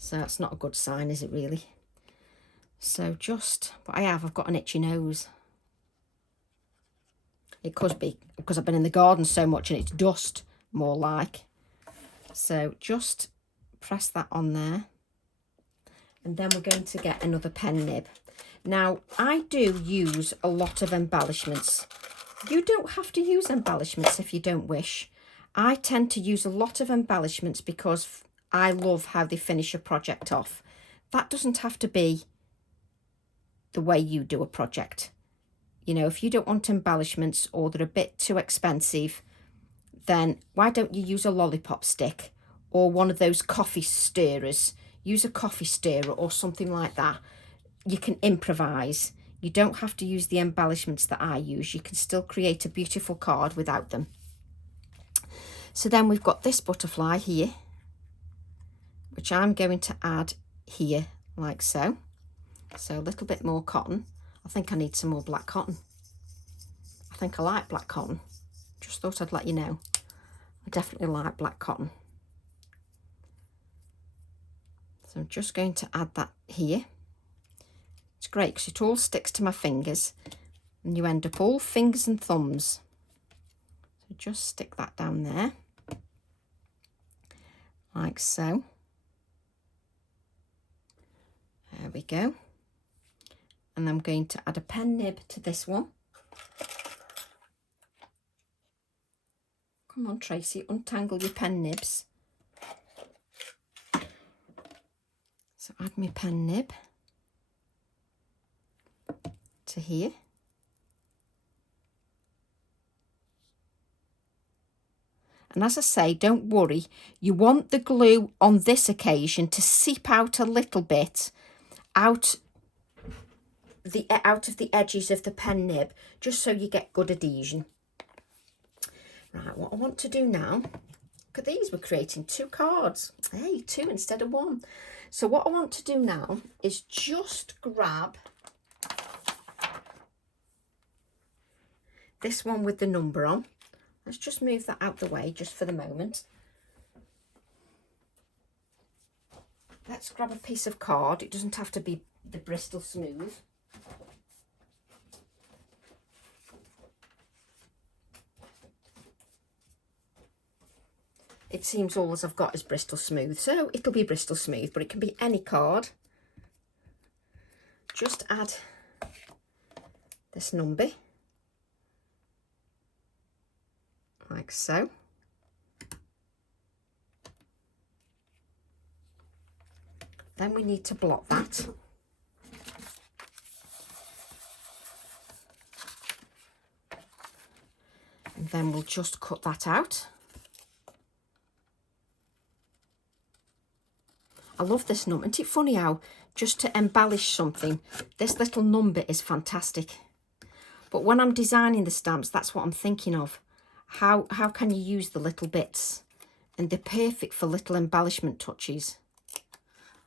So that's not a good sign, is it really? So but I've got an itchy nose. It could be because I've been in the garden so much and it's dust, more like. So just press that on there. And then we're going to get another pen nib. Now, I do use a lot of embellishments. You don't have to use embellishments if you don't wish. I tend to use a lot of embellishments because I love how they finish a project off. That doesn't have to be the way you do a project. You know, if you don't want embellishments or they're a bit too expensive, then why don't you use a lollipop stick or one of those coffee stirrers? Use a coffee stirrer or something like that. You can improvise. You don't have to use the embellishments that I use. You can still create a beautiful card without them. So then we've got this butterfly here, which I'm going to add here like so. So a little bit more cotton. I think I need some more black cotton. I think I like black cotton. Just thought I'd let you know. I definitely like black cotton. So I'm just going to add that here. It's great because it all sticks to my fingers and you end up all fingers and thumbs. So just stick that down there, like so. There we go. And I'm going to add a pen nib to this one. Come on, Tracy, untangle your pen nibs. So add my pen nib to here. And as I say, don't worry, you want the glue on this occasion to seep out a little bit out of the edges of the pen nib, just so you get good adhesion. Right, what I want to do now, look at these, we're creating 2 cards. Hey, 2 instead of 1. So what I want to do now is just grab this one with the number on. Let's just move that out the way just for the moment. Let's grab a piece of card. It doesn't have to be the Bristol Smooth. It seems all as I've got is Bristol Smooth, so it'll be Bristol Smooth, but it can be any card. Just add this number, like so. Then we need to block that. And then we'll just cut that out. I love this number. Isn't it funny how just to embellish something, this little number is fantastic. But when I'm designing the stamps, that's what I'm thinking of. How can you use the little bits? And they're perfect for little embellishment touches.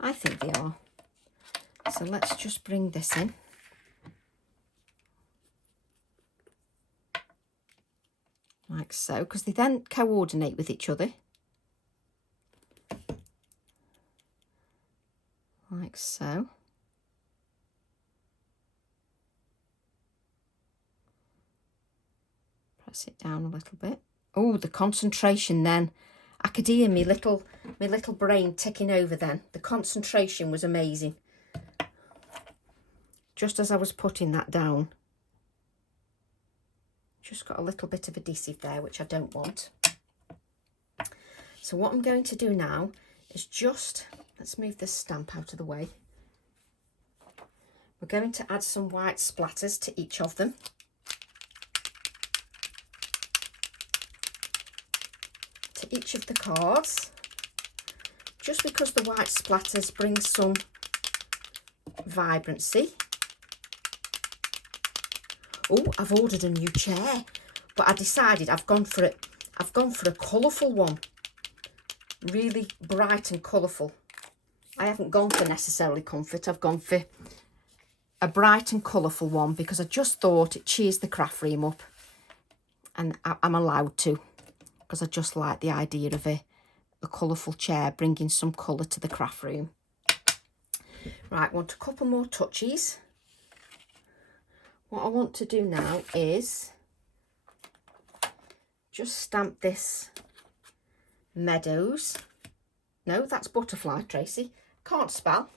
I think they are. So let's just bring this in. Like so, because they then coordinate with each other. Like so. Press it down a little bit. Oh, the concentration then. I could hear my little brain ticking over then. The concentration was amazing. Just as I was putting that down. Just got a little bit of adhesive there, which I don't want. So what I'm going to do now is just, let's move this stamp out of the way. We're going to add some white splatters to each of them. To each of the cards. Just because the white splatters bring some vibrancy. Oh, I've ordered a new chair, but I decided I've gone for a colourful one. Really bright and colourful. I haven't gone for necessarily comfort. I've gone for a bright and colourful one because I just thought it cheers the craft room up, and I'm allowed to because I just like the idea of a colourful chair bringing some colour to the craft room. Right, want a couple more touches. What I want to do now is just stamp this Meadows. No, that's butterfly, Tracy. Can't spell.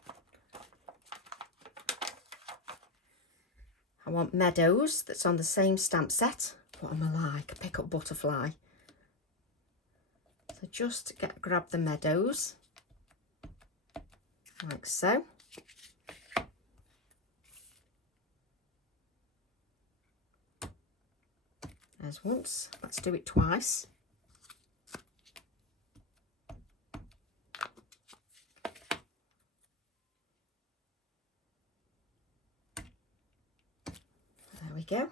I want Meadows that's on the same stamp set. What am I like? Pick up butterfly. So just grab the Meadows. Like so. There's once. Let's do it twice. There we go.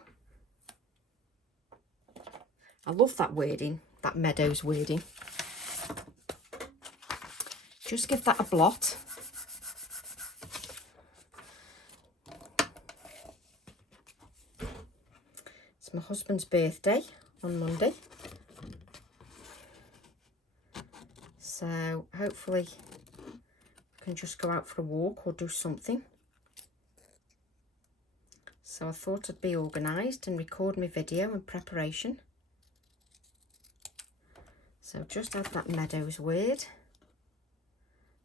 I love that wording, that Meadows wording. Just give that a blot. It's my husband's birthday on Monday. So hopefully I can just go out for a walk or do something. So I thought I'd be organised and record my video in preparation. So just add that Meadows word.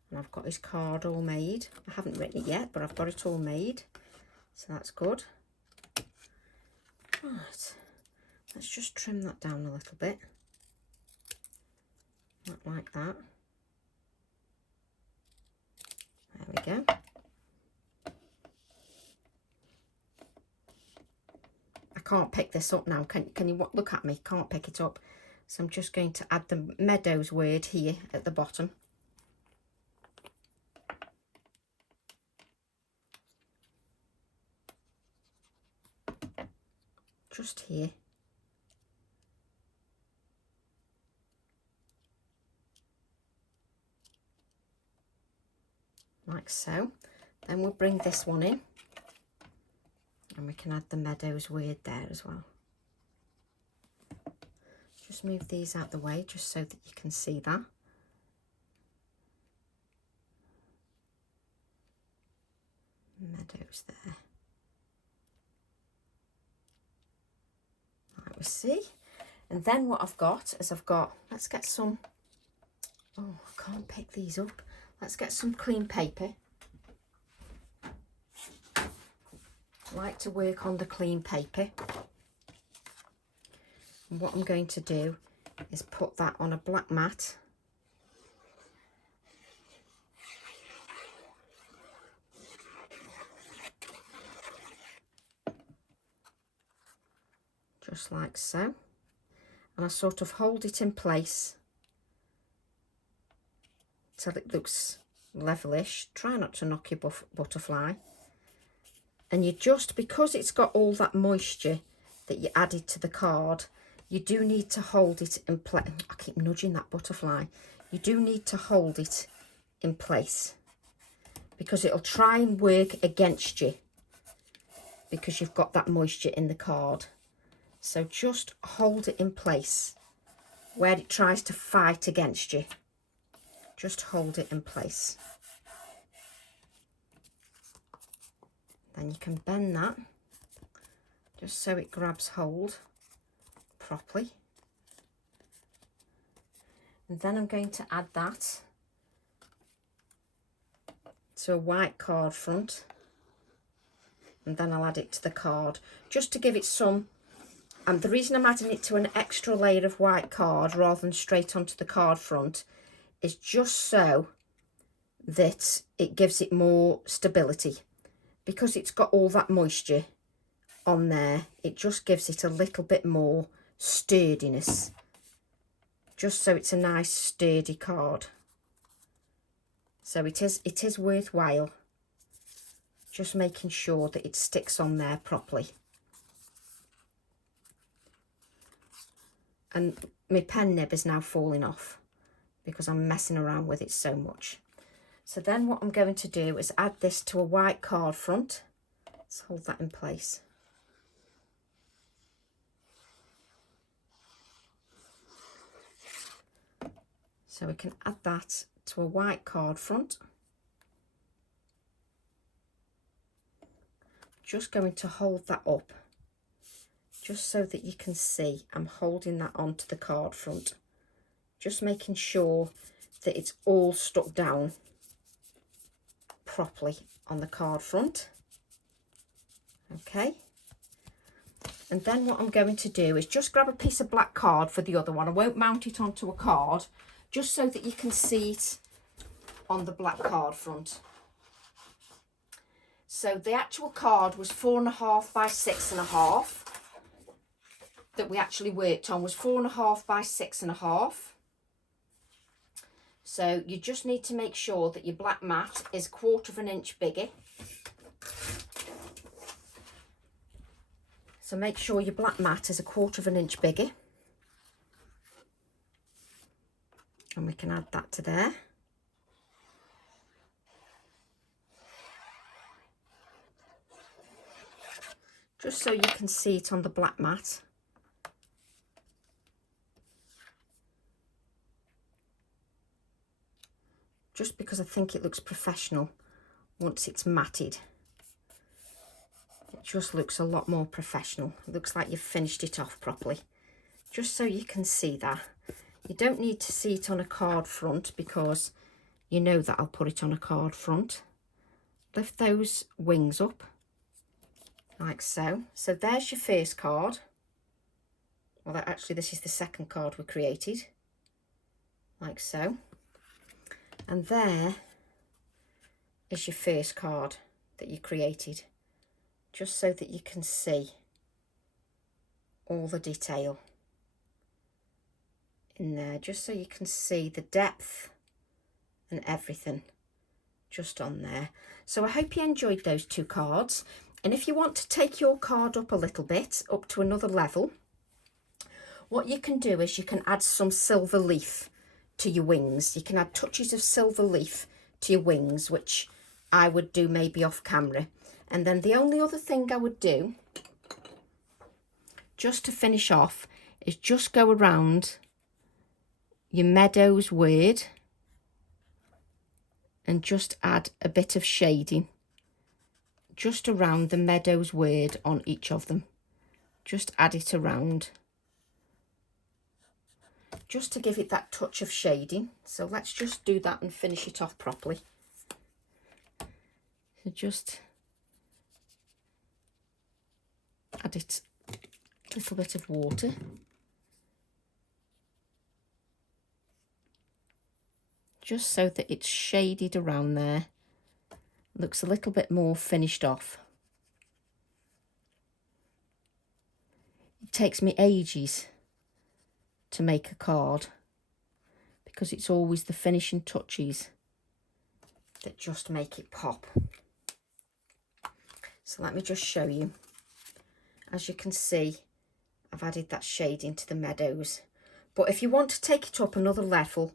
And I've got his card all made. I haven't written it yet, but I've got it all made. So that's good. Right, let's just trim that down a little bit. Not like that. There we go. I can't pick this up now. Can you look at me? Can't pick it up. So I'm just going to add the Meadows word here at the bottom. Just here. Like so. Then we'll bring this one in. And we can add the Meadows word there as well. Just move these out the way just so that you can see that. Meadows there. Like we see. And then what I've got is let's get some, oh, I can't pick these up. Let's get some clean paper. I like to work on the clean paper. And what I'm going to do is put that on a black mat. Just like so. And I sort of hold it in place till it looks levelish. Try not to knock your butterfly. And you just, because it's got all that moisture that you added to the card, you do need to hold it in place. I keep nudging that butterfly. You do need to hold it in place because it'll try and work against you because you've got that moisture in the card. So just hold it in place where it tries to fight against you. Just hold it in place. Then you can bend that just so it grabs hold properly. And then I'm going to add that to a white card front. And then I'll add it to the card just to give it some. And the reason I'm adding it to an extra layer of white card rather than straight onto the card front is just so that it gives it more stability. Because it's got all that moisture on there, it just gives it a little bit more sturdiness. Just so it's a nice sturdy card. So it is worthwhile just making sure that it sticks on there properly. And my pen nib is now falling off because I'm messing around with it so much. So then what I'm going to do is add this to a white card front. Let's hold that in place. So we can add that to a white card front. Just going to hold that up just so that you can see I'm holding that onto the card front. Just making sure that it's all stuck down properly on the card front. Okay. And then what I'm going to do is just grab a piece of black card for the other one. I won't mount it onto a card, just so that you can see it on the black card front. So the actual card was 4.5 by 6.5 that we actually worked on, was 4.5 by 6.5. So you just need to make sure that your black mat is 1/4 inch bigger. So make sure your black mat is 1/4 inch bigger. And we can add that to there. Just so you can see it on the black mat. Just because I think it looks professional once it's matted. It just looks a lot more professional. It looks like you've finished it off properly. Just so you can see that. You don't need to see it on a card front because you know that I'll put it on a card front. Lift those wings up like so. So there's your first card. Well, actually this is the second card we created, like so. And there is your first card that you created, just so that you can see all the detail in there, just so you can see the depth and everything just on there. So I hope you enjoyed those two cards, and if you want to take your card up a little bit, up to another level, what you can do is you can add some silver leaf to your wings. You can add touches of silver leaf to your wings, which I would do maybe off camera. And then the only other thing I would do, just to finish off, is just go around your Meadows word and just add a bit of shading just around the Meadows word on each of them. Just add it around, just to give it that touch of shading. So let's just do that and finish it off properly. So just add it a little bit of water. Just so that it's shaded around there. Looks a little bit more finished off. It takes me ages to make a card because it's always the finishing touches that just make it pop. So let me just show you. As you can see, I've added that shading to the Meadows. But if you want to take it up another level,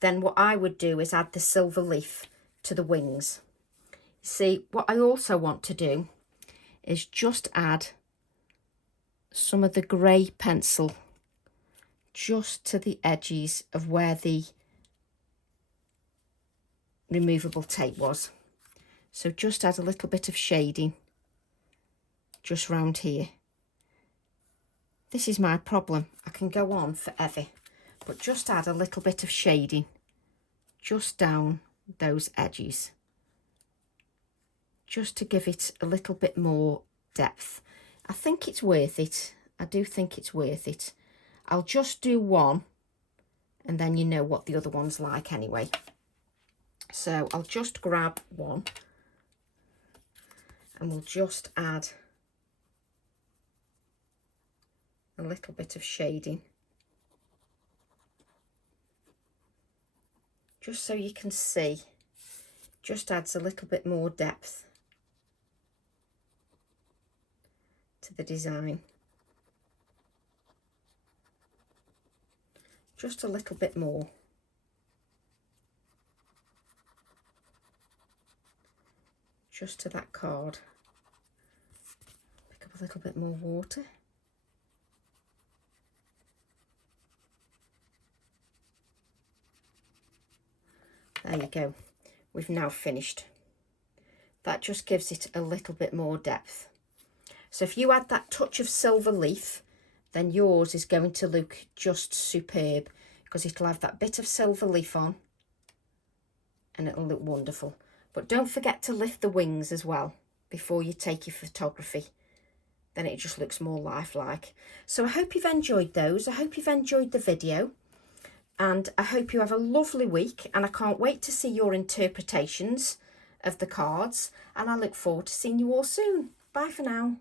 then what I would do is add the silver leaf to the wings. See, what I also want to do is just add some of the grey pencil just to the edges of where the removable tape was. So just add a little bit of shading just round here. This is my problem. I can go on forever, but just add a little bit of shading just down those edges, just to give it a little bit more depth. I think it's worth it. I do think it's worth it. I'll just do one and then you know what the other one's like anyway. So I'll just grab one and we'll just add a little bit of shading, just so you can see. Just adds a little bit more depth to the design. Just a little bit more. Just to that card. Pick up a little bit more water. There you go. We've now finished. That just gives it a little bit more depth. So if you add that touch of silver leaf, then yours is going to look just superb, because it'll have that bit of silver leaf on and it'll look wonderful. But don't forget to lift the wings as well before you take your photography. Then it just looks more lifelike. So I hope you've enjoyed those. I hope you've enjoyed the video. And I hope you have a lovely week, and I can't wait to see your interpretations of the cards, and I look forward to seeing you all soon. Bye for now.